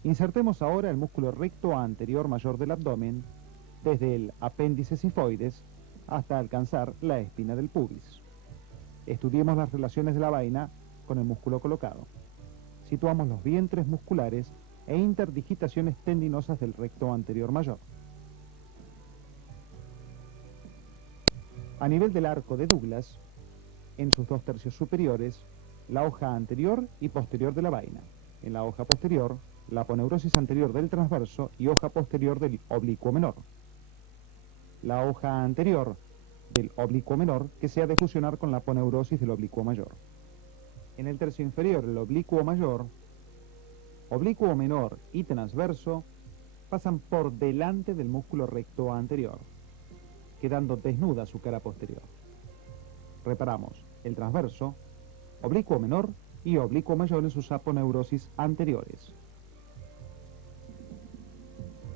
Insertemos ahora el músculo recto anterior mayor del abdomen desde el apéndice sifoides hasta alcanzar la espina del pubis. Estudiemos las relaciones de la vaina con el músculo colocado. Situamos los vientres musculares e interdigitaciones tendinosas del recto anterior mayor. A nivel del arco de Douglas, en sus 2 tercios superiores, la hoja anterior y posterior de la vaina. En la hoja posterior, la aponeurosis anterior del transverso y hoja posterior del oblicuo menor. La hoja anterior del oblicuo menor que se ha de fusionar con la aponeurosis del oblicuo mayor. En el tercio inferior, el oblicuo mayor, oblicuo menor y transverso pasan por delante del músculo recto anterior, quedando desnuda su cara posterior. Reparamos el transverso, oblicuo menor y oblicuo mayor en sus aponeurosis anteriores.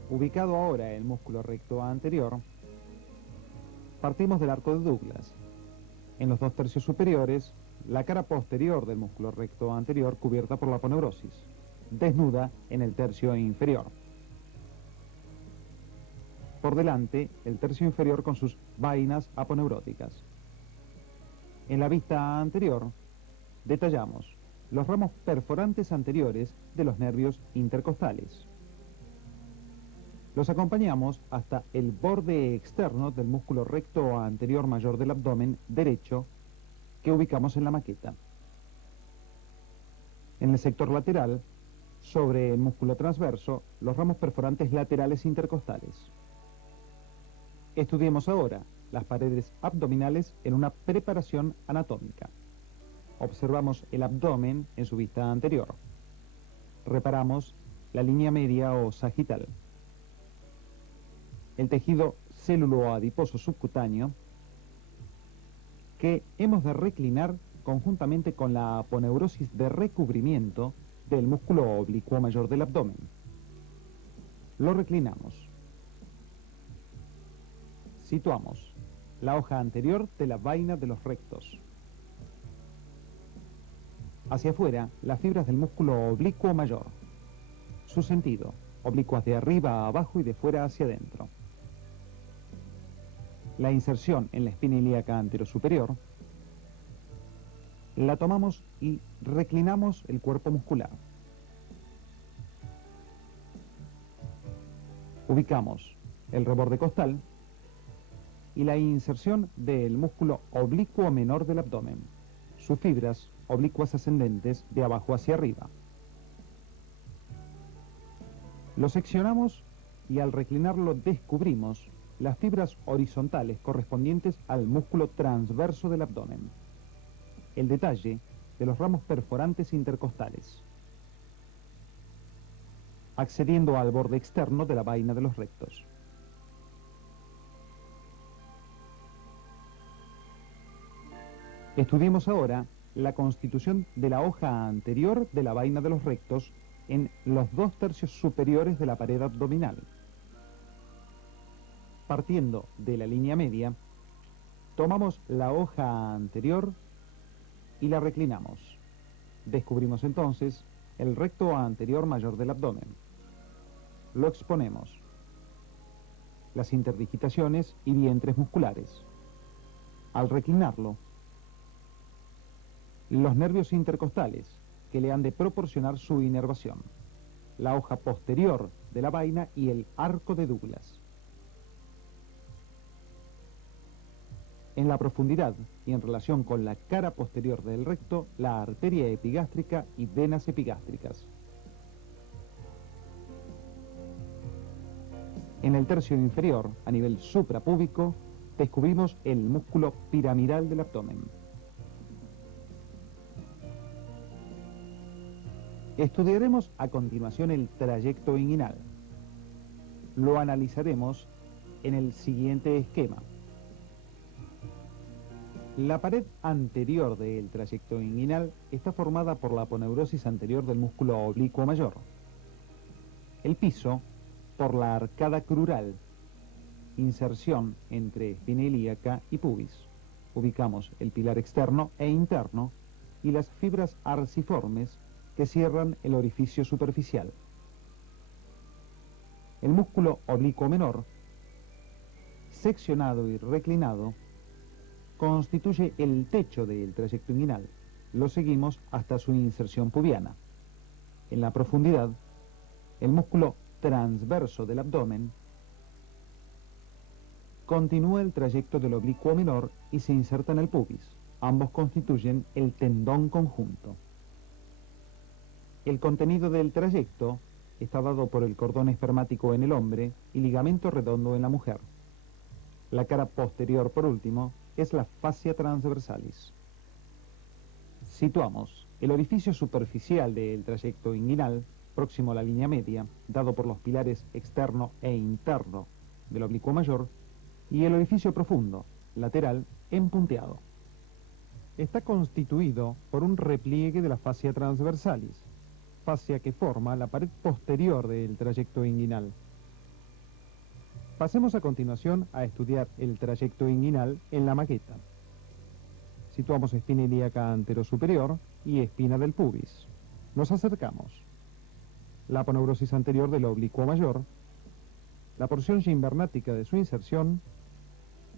Ubicado ahora el músculo recto anterior, partimos del arco de Douglas. En los 2 tercios superiores, la cara posterior del músculo recto anterior cubierta por la aponeurosis, desnuda en el tercio inferior. Por delante, el tercio inferior con sus vainas aponeuróticas. En la vista anterior, detallamos los ramos perforantes anteriores de los nervios intercostales. Los acompañamos hasta el borde externo del músculo recto anterior mayor del abdomen derecho que ubicamos en la maqueta. En el sector lateral, sobre el músculo transverso, los ramos perforantes laterales intercostales. Estudiemos ahora las paredes abdominales en una preparación anatómica. Observamos el abdomen en su vista anterior. Reparamos la línea media o sagital. El tejido célulo-adiposo subcutáneo que hemos de reclinar conjuntamente con la aponeurosis de recubrimiento del músculo oblicuo mayor del abdomen. Lo reclinamos. Situamos la hoja anterior de la vaina de los rectos. Hacia afuera, las fibras del músculo oblicuo mayor. Su sentido, oblicuas de arriba a abajo y de fuera hacia adentro. La inserción en la espina ilíaca anterosuperior, la tomamos y reclinamos el cuerpo muscular. Ubicamos el reborde costal y la inserción del músculo oblicuo menor del abdomen, sus fibras oblicuas ascendentes de abajo hacia arriba. Lo seccionamos y al reclinarlo descubrimos las fibras horizontales correspondientes al músculo transverso del abdomen. El detalle de los ramos perforantes intercostales, accediendo al borde externo de la vaina de los rectos. Estudiemos ahora la constitución de la hoja anterior de la vaina de los rectos en los 2/3 superiores de la pared abdominal. Partiendo de la línea media, tomamos la hoja anterior y la reclinamos. Descubrimos entonces el recto anterior mayor del abdomen. Lo exponemos. Las interdigitaciones y vientres musculares. Al reclinarlo, los nervios intercostales que le han de proporcionar su inervación, la hoja posterior de la vaina y el arco de Douglas. En la profundidad y en relación con la cara posterior del recto, la arteria epigástrica y venas epigástricas. En el tercio inferior, a nivel suprapúbico, descubrimos el músculo piramidal del abdomen. Estudiaremos a continuación el trayecto inguinal. Lo analizaremos en el siguiente esquema. La pared anterior del trayecto inguinal está formada por la aponeurosis anterior del músculo oblicuo mayor. El piso por la arcada crural, inserción entre espina ilíaca y pubis. Ubicamos el pilar externo e interno y las fibras arciformes que cierran el orificio superficial. El músculo oblicuo menor, seccionado y reclinado, constituye el techo del trayecto inguinal. Lo seguimos hasta su inserción pubiana. En la profundidad, el músculo transverso del abdomen continúa el trayecto del oblicuo menor y se inserta en el pubis. Ambos constituyen el tendón conjunto. El contenido del trayecto está dado por el cordón espermático en el hombre y ligamento redondo en la mujer. La cara posterior, por último, es la fascia transversalis. Situamos el orificio superficial del trayecto inguinal, próximo a la línea media, dado por los pilares externo e interno del oblicuo mayor, y el orificio profundo, lateral, empunteado. Está constituido por un repliegue de la fascia transversalis, fascia que forma la pared posterior del trayecto inguinal. Pasemos a continuación a estudiar el trayecto inguinal en la maqueta. Situamos espina ilíaca anterosuperior y espina del pubis. Nos acercamos. La aponeurosis anterior del oblicuo mayor, la porción gimbernática de su inserción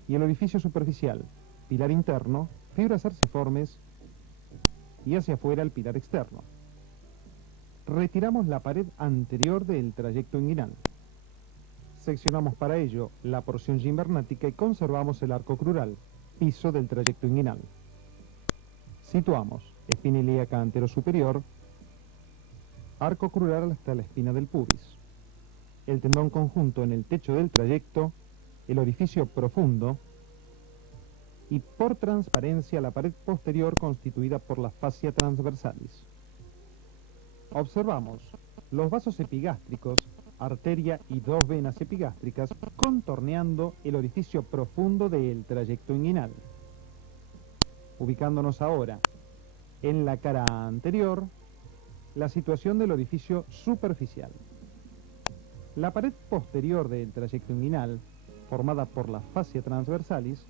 y el orificio superficial, pilar interno, fibras arciformes y hacia afuera el pilar externo. Retiramos la pared anterior del trayecto inguinal. Seccionamos para ello la porción gimbernática y conservamos el arco crural, piso del trayecto inguinal. Situamos espina ilíaca anterosuperior, arco crural hasta la espina del pubis. El tendón conjunto en el techo del trayecto, el orificio profundo y por transparencia la pared posterior constituida por la fascia transversalis. Observamos los vasos epigástricos, arteria y dos venas epigástricas contorneando el orificio profundo del trayecto inguinal. Ubicándonos ahora en la cara anterior, la situación del orificio superficial. La pared posterior del trayecto inguinal, formada por la fascia transversalis,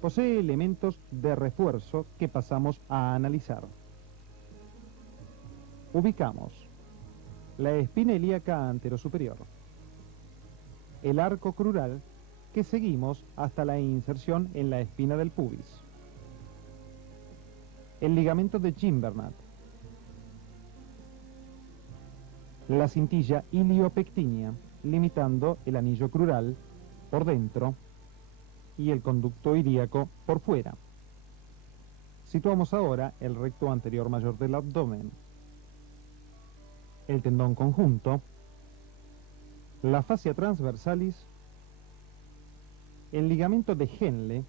posee elementos de refuerzo que pasamos a analizar. Ubicamos la espina ilíaca anterosuperior, el arco crural que seguimos hasta la inserción en la espina del pubis, el ligamento de Gimbernat, la cintilla iliopectínea, limitando el anillo crural por dentro y el conducto ilíaco por fuera. Situamos ahora el recto anterior mayor del abdomen, el tendón conjunto, la fascia transversalis, el ligamento de Henle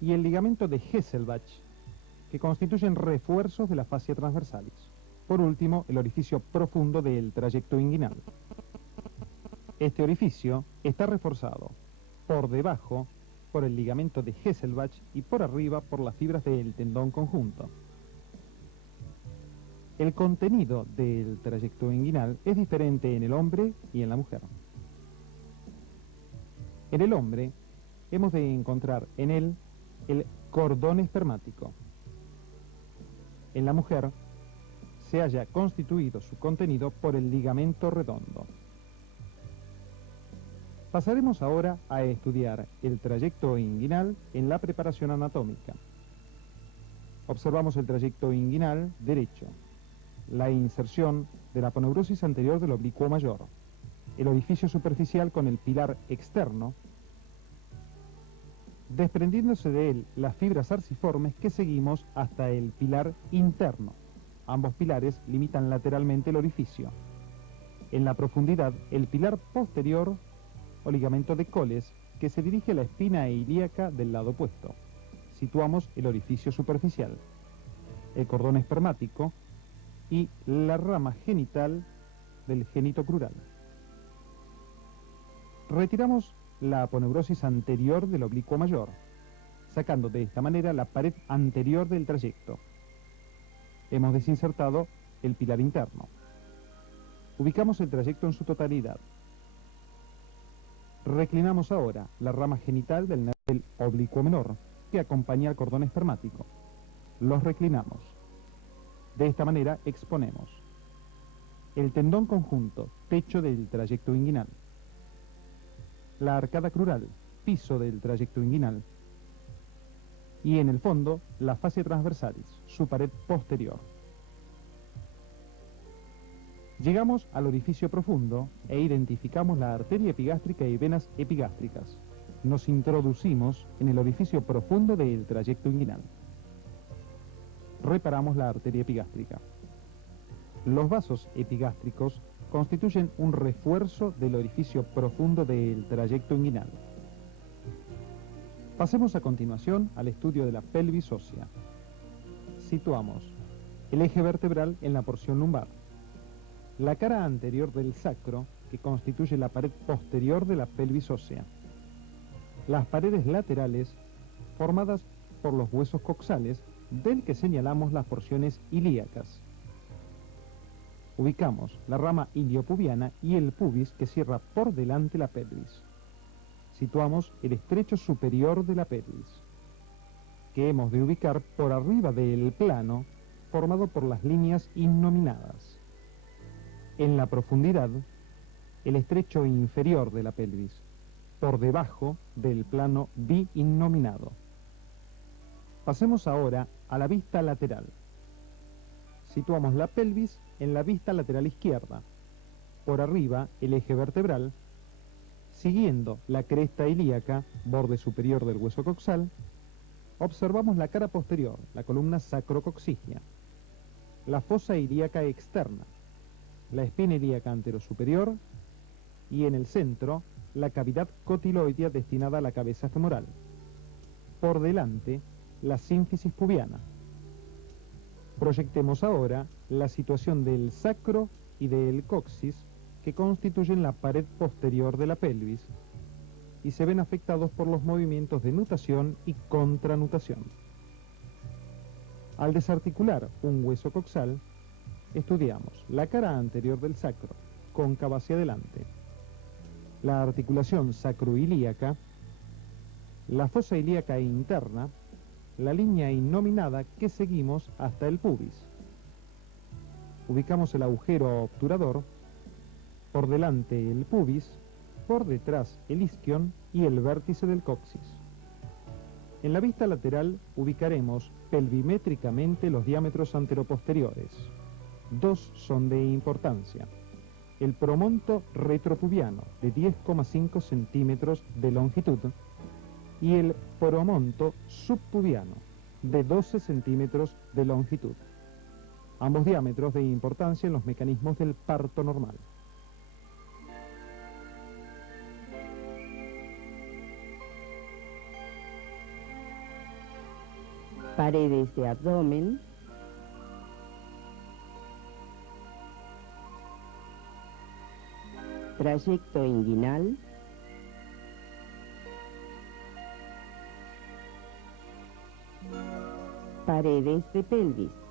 y el ligamento de Hesselbach, que constituyen refuerzos de la fascia transversalis. Por último, el orificio profundo del trayecto inguinal. Este orificio está reforzado por debajo por el ligamento de Hesselbach y por arriba por las fibras del tendón conjunto. El contenido del trayecto inguinal es diferente en el hombre y en la mujer. En el hombre hemos de encontrar en él el cordón espermático. En la mujer se haya constituido su contenido por el ligamento redondo. Pasaremos ahora a estudiar el trayecto inguinal en la preparación anatómica. Observamos el trayecto inguinal derecho, la inserción de la aponeurosis anterior del oblicuo mayor, el orificio superficial con el pilar externo, desprendiéndose de él las fibras arciformes que seguimos hasta el pilar interno. Ambos pilares limitan lateralmente el orificio. En la profundidad, el pilar posterior o ligamento de Coles, que se dirige a la espina ilíaca del lado opuesto. Situamos el orificio superficial, el cordón espermático y la rama genital del génito crural. Retiramos la aponeurosis anterior del oblicuo mayor, sacando de esta manera la pared anterior del trayecto. Hemos desinsertado el pilar interno. Ubicamos el trayecto en su totalidad. Reclinamos ahora la rama genital del nervio oblicuo menor, que acompaña al cordón espermático. Los reclinamos. De esta manera exponemos el tendón conjunto, techo del trayecto inguinal, la arcada crural, piso del trayecto inguinal, y en el fondo la fascia transversalis, su pared posterior. Llegamos al orificio profundo e identificamos la arteria epigástrica y venas epigástricas. Nos introducimos en el orificio profundo del trayecto inguinal. Reparamos la arteria epigástrica. Los vasos epigástricos constituyen un refuerzo del orificio profundo del trayecto inguinal. Pasemos a continuación al estudio de la pelvis ósea. Situamos el eje vertebral en la porción lumbar, la cara anterior del sacro, que constituye la pared posterior de la pelvis ósea, las paredes laterales formadas por los huesos coxales, del que señalamos las porciones ilíacas. Ubicamos la rama iliopubiana y el pubis que cierra por delante la pelvis. Situamos el estrecho superior de la pelvis, que hemos de ubicar por arriba del plano formado por las líneas innominadas. En la profundidad, el estrecho inferior de la pelvis, por debajo del plano bi-innominado. Pasemos ahora a la vista lateral. Situamos la pelvis en la vista lateral izquierda, por arriba el eje vertebral, siguiendo la cresta ilíaca, borde superior del hueso coxal, observamos la cara posterior, la columna sacrocoxígea, la fosa ilíaca externa, la espina ilíaca anterosuperior y en el centro la cavidad cotiloidea destinada a la cabeza femoral. Por delante, la sínfisis pubiana. Proyectemos ahora la situación del sacro y del coxis que constituyen la pared posterior de la pelvis y se ven afectados por los movimientos de nutación y contranutación. Al desarticular un hueso coxal, estudiamos la cara anterior del sacro, cóncava hacia adelante, la articulación sacroilíaca, la fosa ilíaca interna, la línea innominada que seguimos hasta el pubis. ubicamos el agujero obturador, por delante el pubis, por detrás el isquion y el vértice del coxis. En la vista lateral ubicaremos pelvimétricamente los diámetros anteroposteriores. Dos son de importancia. El promonto retropubiano de 10,5 centímetros de longitud y el promonto subpubiano de 12 centímetros de longitud. Ambos diámetros de importancia en los mecanismos del parto normal. Paredes de abdomen, trayecto inguinal, paredes de pelvis.